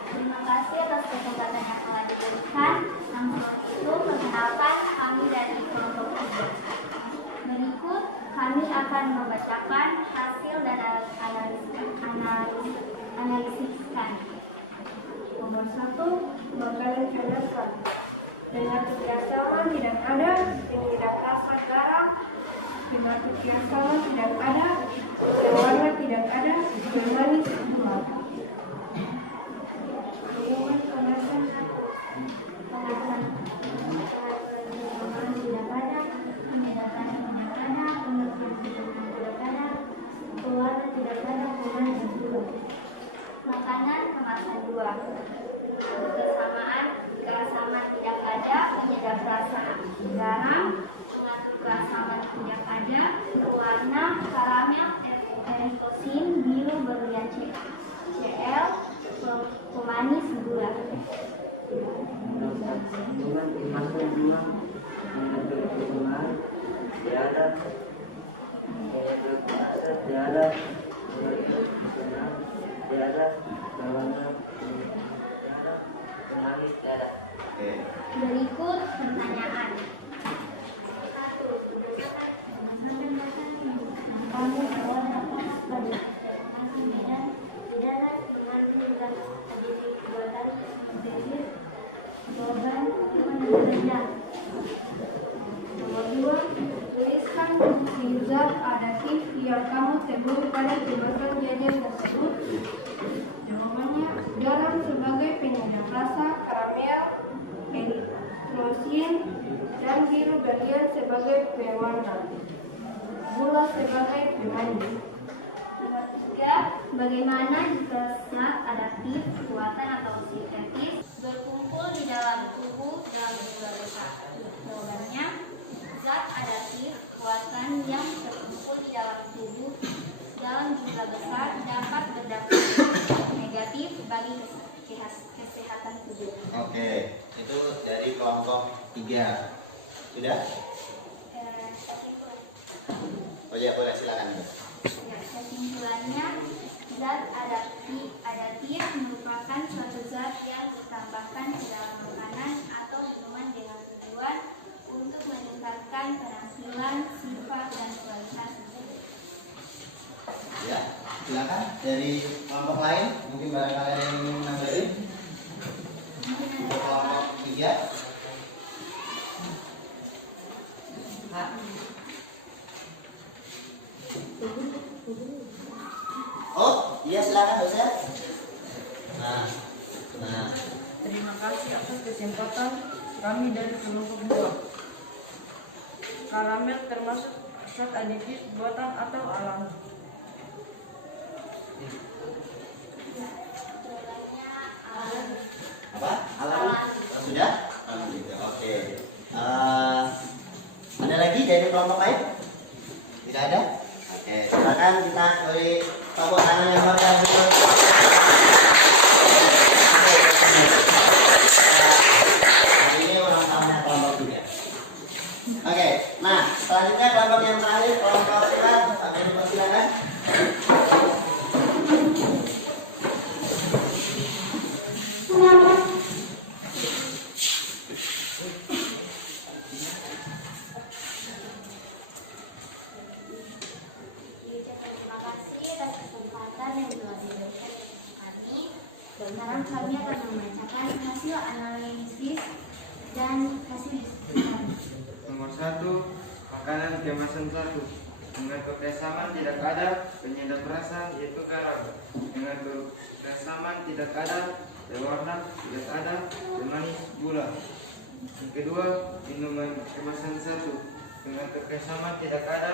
Terima kasih atas kesempatan yang telah diberikan. Langsung itu perkenalkan kami dari kelompok 3. Berikut kami akan membacakan hasil dan analisis kami. Nomor 1, bakalan cerdasan. Dengan kerjasama tidak ada, penyedap rasa garam. Dengan kerjasama tidak ada, pewarna tidak ada, pemanis gula. Minuman kemasan pengaturan tidak ada, penyedapan tidak ada, pengertian tidak ada, pewarna tidak ada, pemanis gula. Makanan kemasan 2. Keasaman tidak ada, penyedap rasa garam, pengatur keasaman tidak ada, pewarna karamel, eritosin, biru berlian CL, pemanis gula. Kandungan kemasan 2 mengandung gula, tiada, penyedap rasa tiada, tiada, pewarna tiada, pemanis tiada. Oke. Berikut pertanyaan. 1. Kamu pewarna pada masih medan tidak mengandung zat aditif buatan sintetis. Jawaban rendah. Nomor 2. Tuliskan fungsi zat aditif yang kamu temui pada kemasan jajan tersebut. Jawabannya, garam sebagai penyedap rasa, karamel, eritrosin, dan biru berlian sebagai pewarna, gula sebagai pemanis. Nomor 3, bagaimana jika zat adaptif, buatan atau sintetis berkumpul di dalam tubuh dalam jumlah besar? Jawabannya, zat adaptif, buatan yang terkumpul di dalam tubuh dalam jumlah besar dapat berdampak negatif bagi kesehatan tubuh. Oke, itu dari kelompok 3. Sudah? Oh ya, boleh silakan. Ya, kesimpulannya, zat adaptif merupakan suatu zat yang ditambahkan ke dalam makanan atau minuman dengan tujuan untuk meningkatkan penampilan, sifat, dan kualitas. Ya, silakan dari kelompok lain, mungkin barangkali ada yang ingin nambahin. Untuk kelompok 3. Oh, iya silakan dosen. Nah. Terima kasih atas kesempatan kami dari kelompok 2. Karamel termasuk zat adiktif buatan atau alami. Apa? Alami? Sudah? Alhamdulillah. Oke. Ada lagi dari kelompok lain? Tidak ada? Oke, silakan kita beri tepuk tangan yang meriah dulu. Hari ini ulang tahunnya kelompok 3. Oke, nah selanjutnya kelompok yang terakhir, kelompok 4. Kami persilakan. Terima kasih atas kesempatan yang telah diberikan kepada kami. Sekarang kami akan membacakan hasil analisis dan hasil diskusi kami. Nomor 1, makanan kemasan 1 dengan kekesaman tidak ada penyedap rasa yaitu garam. Dengan kekesaman tidak ada pewarna tidak ada pemanis gula. Yang kedua, minuman kemasan 1 dengan kekesaman tidak ada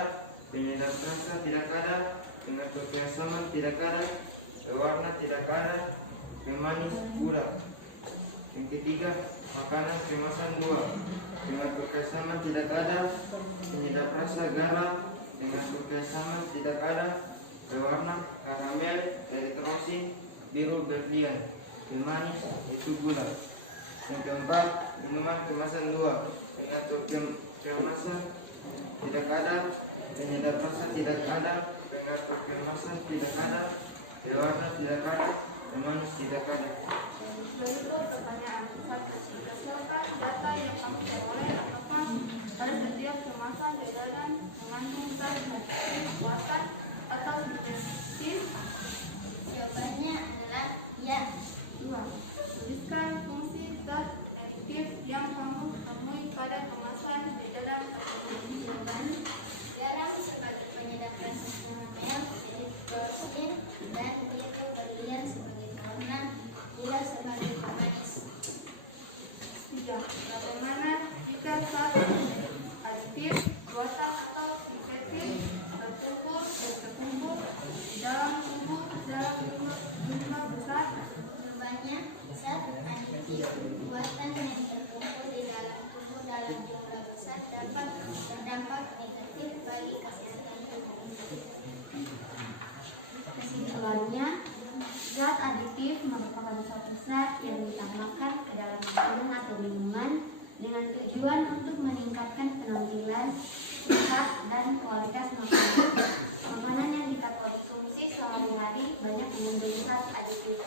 penyedap rasa tidak ada dengan kekesaman tidak ada pewarna tidak ada pemanis gula. Yang ketiga, makanan kemasan 2 dengan kekesaman tidak ada penyedap rasa garam dengan kekesaman tidak ada berwarna karamel eritrosin biru berlian pemanis itu gula. Yang keempat, minuman kemasan 2 dengan kemasan tidak ada penyedap rasa tidak ada dengan kemasan tidak ada berwarna tidak ada pemanis tidak ada. Selanjutnya pertanyaan 1. Berdasarkan data yang kami peroleh, apakah pada setiap kemasan jajanan mengandung zat adiktif buatan atau sintetis? Jawabannya adalah ya. 2. Tuliskan fungsi zat adiktif yang kamu temui pada kemasan jajanan tersebut. Jawaban garam sebagai penyedap rasa karamel, eritrosin, dan biru berlian sebagai pewarna, gula sebagai pemanis. 3. Bagaimana jika zat adiktif buatan atau sintetis terkumpul di dalam tubuh dalam jumlah besar? Jawabannya zat adiktif buatan yang terkumpul di dalam tubuh dalam jumlah besar dapat berdampak negatif bagi kesehatan tubuh. Kesimpulannya, zat adiktif merupakan suatu zat yang ditambahkan ke dalam makanan atau minuman dengan tujuan untuk meningkatkan penampilan, sifat, dan kualitas makanan. Makanan yang kita konsumsi sehari-hari banyak mengandung zat adiktif,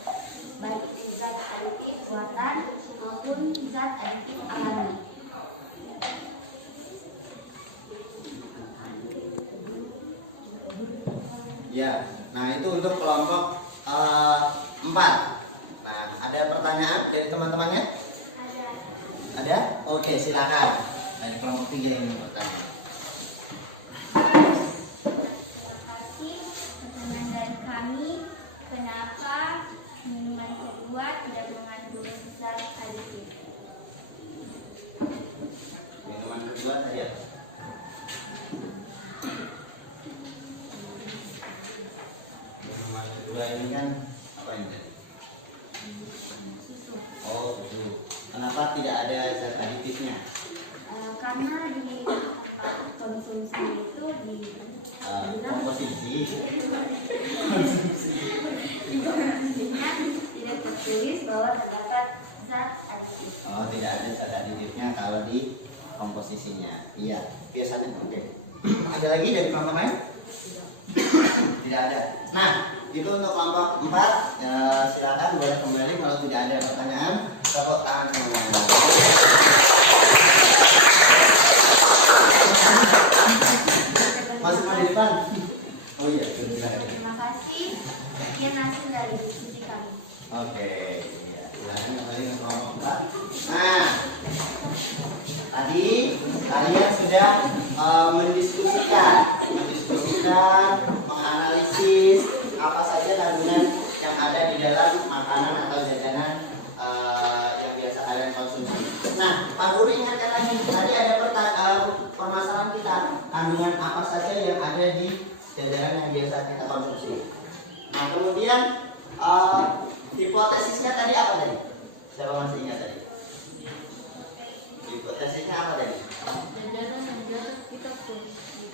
baik itu zat adiktif buatan maupun zat adiktif alami. Ya, nah itu untuk kelompok 4. Nah, ada pertanyaan dari teman-temannya? Ada? Oke, silakan. Dari kelompok 3 yang ingin bertanya. Terima kasih. Pertanyaan dari kami, kenapa minuman kedua tidak mengandung zat adiktif? Minuman kedua tadi ya? Minuman kedua ini kan apa ini? Oh, susu. Kenapa tidak ada zat aditifnya? Karena di konsumsi itu di Komposisi. konsumsinya tidak komposisinya. Iya, biasanya. Oke. Ada lagi dari kelompok lain? Tidak ada. Nah, itu untuk kelompok 4. Ya, silakan boleh kembali kalau tidak ada pertanyaan. Tepuk tangan semuanya. Masuk di depan. Oh iya, silakan. Terima kasih. Sekian hasil dari diskusi kami. Oke, ya, silakan kembali ke kelompok 4. Nah, tadi kalian sudah mendiskusikan, menganalisis apa saja kandungan yang ada di dalam makanan atau jajanan yang biasa kalian konsumsi. Nah, Pak Guru ingatkan lagi, tadi ada permasalahan kita, kandungan apa saja yang ada di jajanan yang biasa kita konsumsi. Nah, kemudian hipotesisnya tadi apa tadi? Siapa masih ingat tadi? Hipotesisnya apa tadi? Jajanan yang biasa kita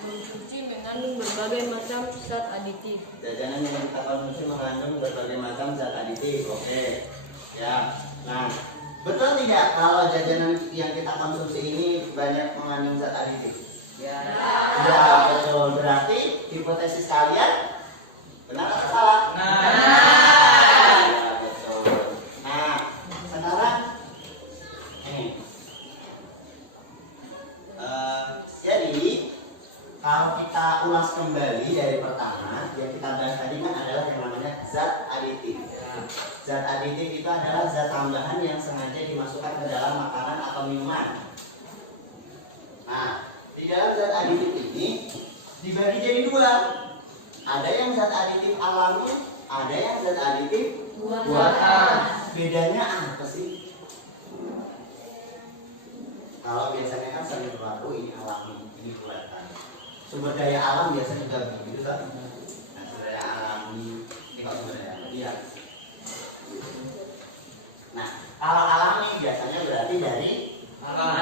konsumsi mengandung berbagai macam zat aditif. Jajanan yang kita konsumsi mengandung berbagai macam zat aditif. Oke. Ya. Nah, betul tidak kalau jajanan yang kita konsumsi ini banyak mengandung zat aditif? Ya. Ya, betul. Berarti hipotesis kalian benar atau salah? Benar. Ya, betul. Nah, sekarang ini. Jadi kalau kita ulas kembali dari pertama, yang kita bahas tadi kan adalah yang namanya zat aditif. Zat aditif itu adalah zat tambahan yang sengaja dimasukkan ke dalam makanan atau minuman. Nah, di dalam zat aditif ini dibagi jadi dua. Ada yang zat aditif alami, ada yang zat aditif buatan. Bedanya apa sih? Kalau biasanya kan sering berlaku ini alami, ini buatan. Sumber daya alam biasanya juga begitu kan? Nah, sumber daya alami, ini kok sumber daya alami ya. Nah, kalau alami biasanya berarti dari Alam.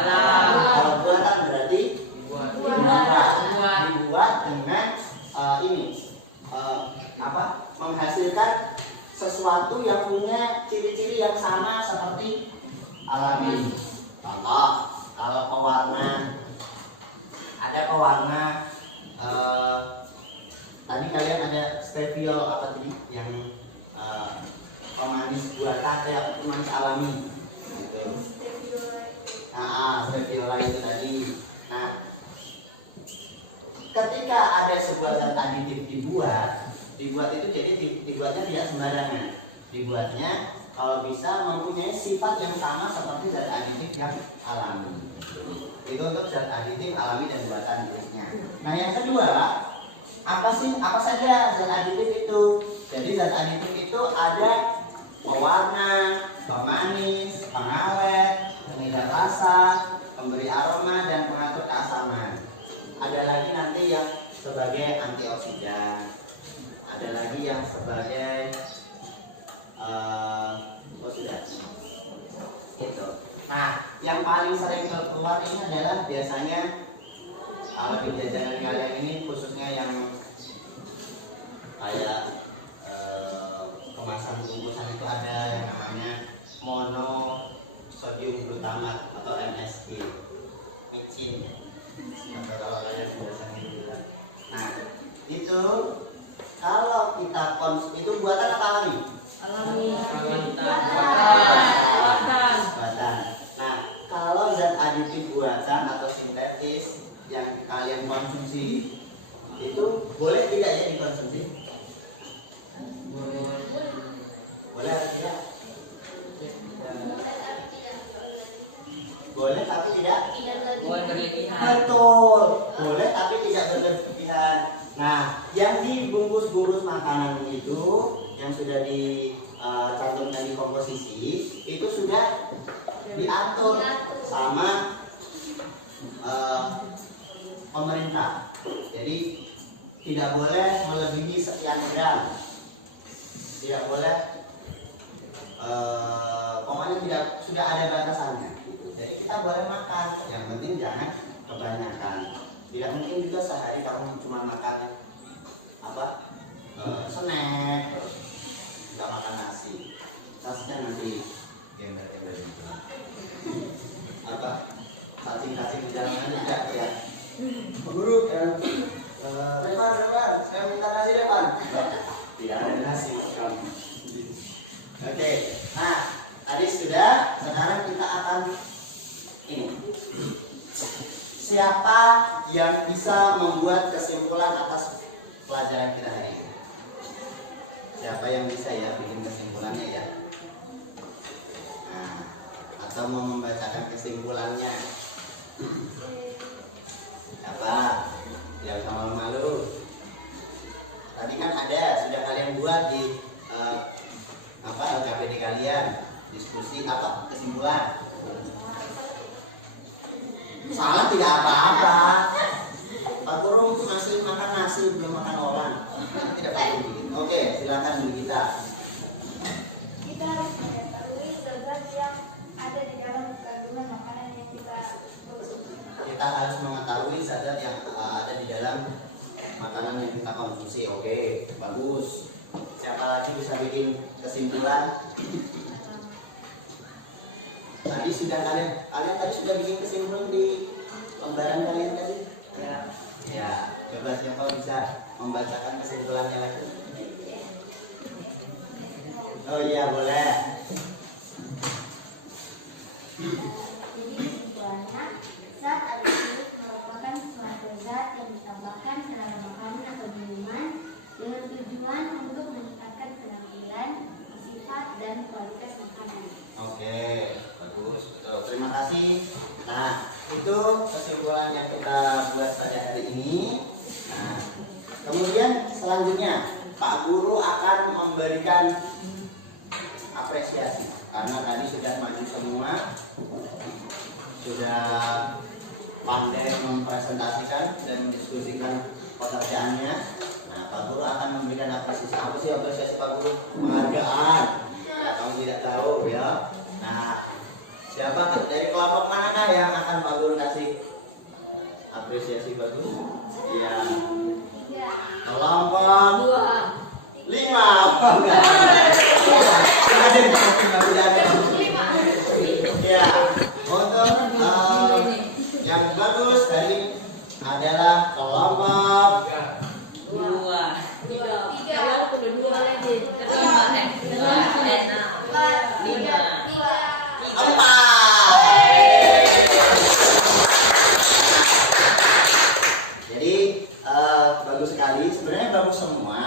Kalau buatan berarti Dibuat. dibuat dengan menghasilkan sesuatu yang punya ciri-ciri yang sama seperti alami. Contoh, kalau pewarna, ada pewarna tadi kalian ada stevia apa tadi yang pemanis buatan kayak pemanis alami gitu. Stevia itu tadi. Nah, ketika ada sebuah zat aditif dibuat itu jadi dibuatnya tidak sembarangan. Dibuatnya kalau bisa mempunyai sifat yang sama seperti zat aditif yang alami. Itu untuk zat aditif alami dan buatan jenisnya. Nah, yang kedua, apa saja zat aditif itu? Jadi zat aditif itu ada pewarna, pemanis, pengawet, pengedar rasa, pemberi aroma, dan pengatur keasaman. Ada lagi nanti yang sebagai antioksidan. Ada lagi yang sebagai itu. Nah, yang paling sering keluar ini adalah biasanya kalau di jajanan kalian ini khususnya yang kayak kemasan bungkusan itu ada yang namanya monosodium glutamat atau MSG, micin atau kalau kalian biasanya bilang. Nah, itu kalau kita itu buatan apa alami? Buatan. Nah, kalau zat aditif buatan atau sintetis yang kalian konsumsi itu boleh tidak ya dikonsumsi? Boleh atau tidak? Boleh tapi tidak? Buat berlebihan. Betul. Boleh tapi tidak berlebihan. Nah, yang dibungkus-bungkus makanan itu yang sudah dicantumkan di komposisi itu sudah diatur sama pemerintah. Jadi tidak boleh melebihi sekian gram. Tidak boleh pokoknya tidak, sudah ada batasannya. Jadi kita boleh makan, yang penting jangan kebanyakan. Tidak mungkin juga sehari kamu cuma makan snack, terus nggak makan nasi. Nasinya nanti gembel-gembel cacing-cacing di dalam yang bisa membuat kesimpulan atas pelajaran kita hari ini? Siapa yang bisa ya bikin kesimpulannya ya? Nah, atau mau membacakan kesimpulannya? Apa? Jangan sama malu. Tadi kan ada sudah kalian buat di LKPD kalian, diskusi apa kesimpulan? Salah tidak apa-apa. Pak Guru masih makan nasi belum makan olahan. Tidak apa-apa. Oke, silakan dulu kita. Kita harus mengetahui zat yang ada di dalam kandungan makanan yang kita konsumsi. Kita harus mengetahui zat yang ada di dalam makanan yang kita konsumsi. Oke, bagus. Siapa lagi bisa bikin kesimpulan? Tadi sudah kalian tadi sudah bikin kesimpulan di lembaran kalian tadi? Ya. Ya, coba siapa bisa membacakan kesimpulannya lagi? Oh iya, boleh. Jadi kesimpulannya, zat aditif merupakan suatu zat yang ditambahkan ke dalam makanan atau minuman dengan tujuan untuk meningkatkan penampilan, sifat, dan kualitas makanan. Oke, bagus. Betul. Terima kasih. Nah, itu kesimpulan yang kita buat pada hari ini. Nah, kemudian selanjutnya Pak Guru akan memberikan apresiasi karena tadi sudah maju semua, sudah pandai mempresentasikan dan mendiskusikan pekerjaannya. Nah, Pak Guru akan memberikan apresiasi. Apa sih apresiasi Pak Guru? Penghargaan. Ya, kamu tidak tahu ya. Nah, siapa dari kelompok manakah yang akan Pak Guru kasih apresiasi bagus? Iya. Kelompok 5. Apa enggak? Ya, untuk yang bagus tadi adalah kelompok 4. Jadi bagus sekali, sebenarnya bagus semua.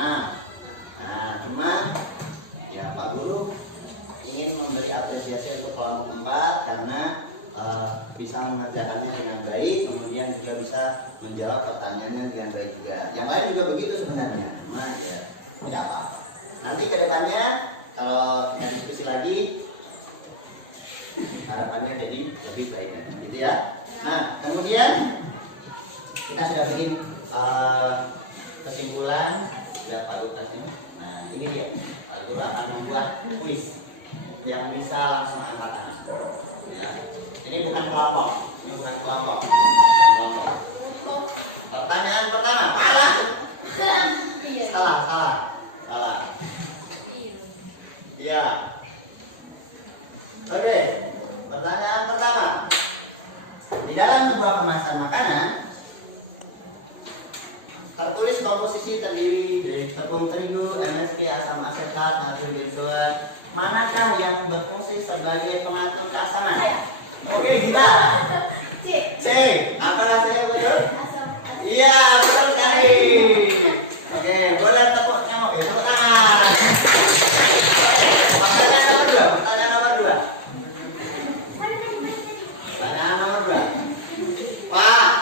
Nah, cuma ya Pak Guru ingin memberi apresiasi untuk kelompok 4 karena bisa mengerjakannya dengan baik, kemudian juga bisa menjawab pertanyaannya dengan baik juga. Yang lain juga begitu sebenarnya, cuma ya tidak apa-apa. Nanti ke depannya kalau kita diskusi lagi, harapannya jadi lebih baik, gitu ya. Nah, kemudian kita sudah bikin kesimpulan, sudah Pak Guru kasih. Nah, ini dia. Pak Guru akan membuat kuis yang bisa langsung angkat tangan. Ya. Ini bukan kelompok, ini bukan kelompok. Pertanyaan pertama, salah. Salah. Iya. Oke. Pertanyaan pertama. Di dalam sebuah kemasan makanan tertulis komposisi terdiri dari tepung terigu, MSG, asam asetat, natrium benzoat. Manakah yang berfungsi sebagai pengatur keasaman? Oke, kita. C. Apa rasanya betul? Iya, betul sekali. Oke, boleh tepuk tangan. Tepuk tangan. Pertanyaan nomor 2. Pertanyaan nomor 2. Pak,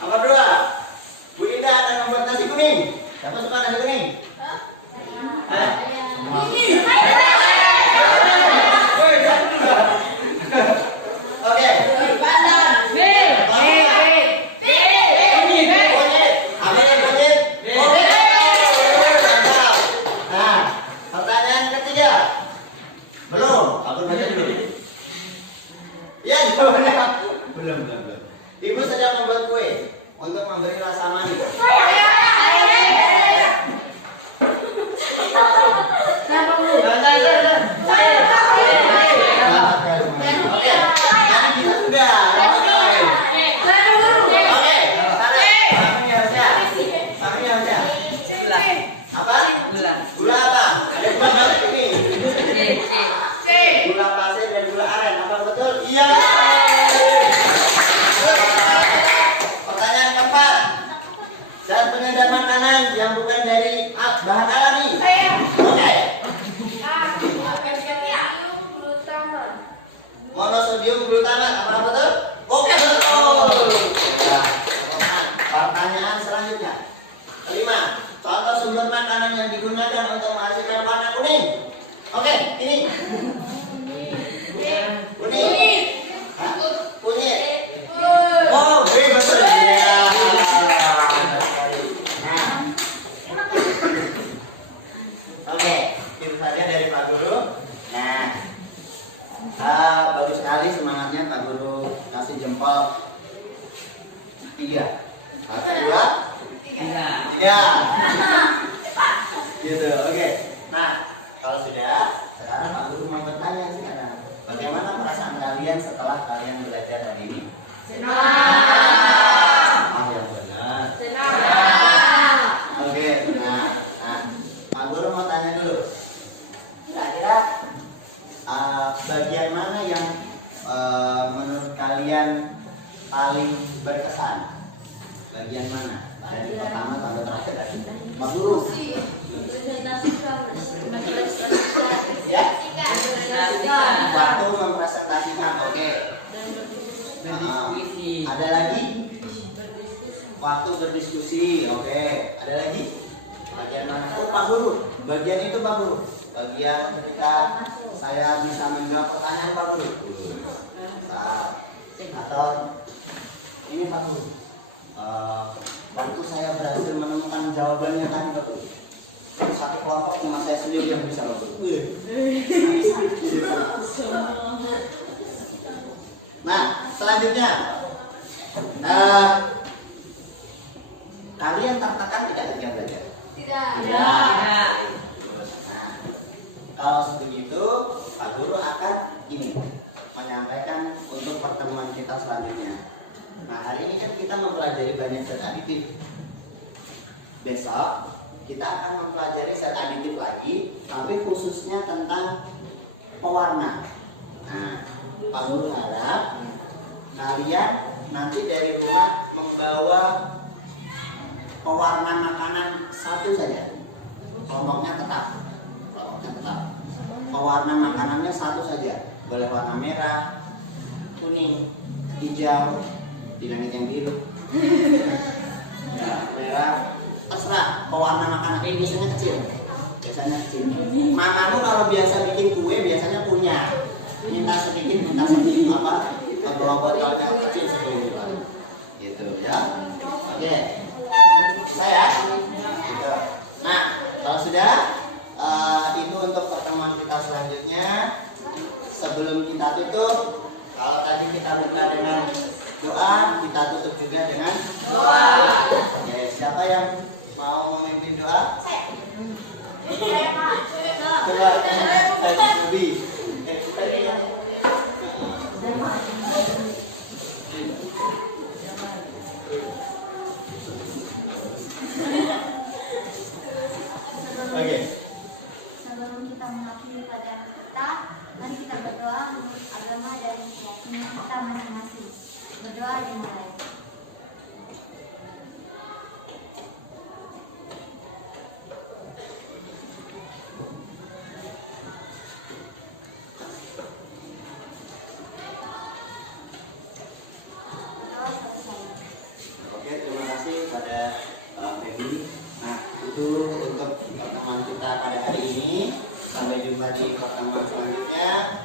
nomor 2. Bu Indah akan membuat nasi kuning. Siapa suka nasi kuning? Semua. Oke. Nah, pertanyaan ketiga. Belum. Aku baca dulu. Ya, jawabannya belum. Ibu sedang membuat kue untuk memberi rasa manis. Siapa Bu? campuran dari bahan alami? Oke. Monosodium glutamat. Apa betul? Oke, betul. Ya. Pertanyaan selanjutnya. Kelima, contoh sumber makanan yang digunakan untuk menghasilkan warna kuning. Oke, ini. Kuning. Hah? Kunyit. Oh, betul. Ya. Nah. Oke, itu saja dari Pak Guru. Nah, bagus sekali semangatnya Pak Guru, kasih jempol 3. 1, 2, 3. Gitu, oke. Nah, kalau sudah, sekarang Pak Guru mau bertanya sekarang, bagaimana perasaan kalian setelah kalian belajar hari ini? Ah, yang benar. Oke, nah, Pak Guru mau tanya dulu. Kira-kira bagian mana yang menurut kalian paling berkesan? Bagian mana? Dari pertama sampai terakhir tadi. Pak Guru. Ya? Waktu mempresentasikan, oke. Ada lagi? Waktu berdiskusi, oke. Ada lagi? Bagian mana? Oh, Pak Guru. Bagian itu Pak Guru. Bagian ketika saya bisa menjawab pertanyaan Pak Guru. Atau ini Pak Guru. Waktu saya berhasil menemukan jawabannya tadi Pak Guru. Satu kelompok cuma saya sendiri yang bisa Pak Guru. Nah, selanjutnya kalian tertekan tidak ketika belajar? Tidak. Nah, kalau begitu Pak Guru akan ini menyampaikan untuk pertemuan kita selanjutnya. Nah, hari ini kan kita mempelajari banyak zat aditif. Besok kita akan mempelajari zat aditif lagi, tapi khususnya tentang pewarna. Nah, Pak Guru harap kalian nanti dari rumah membawa pewarna makanan satu saja. Kelompoknya tetap. Pewarna makanannya satu saja. Boleh warna merah, kuning, hijau, di langit yang biru. Ya, merah. Terserah pewarna makanan. Ini biasanya kecil. Mamamu kalau biasa bikin kue biasanya punya. Minta sedikit apa? Bawa botolnya kecil seperti itu. Gitu ya. Oke. Saya. Gitu. Nah, kalau sudah itu untuk pertemuan kita selanjutnya. Sebelum kita tutup, kalau tadi kita buka dengan doa, kita tutup juga dengan doa. Oke, siapa yang mau memimpin doa? Coba, Nabi. Oke. Sebelum kita mengakhiri pelajaran kita, mari kita berdoa menurut agama dan keyakinan kita masing-masing. Berdoa dimulai. Oke, terima kasih pada Feby. Nah, itu untuk pertemuan kita pada hari ini. Sampai jumpa di pertemuan selanjutnya.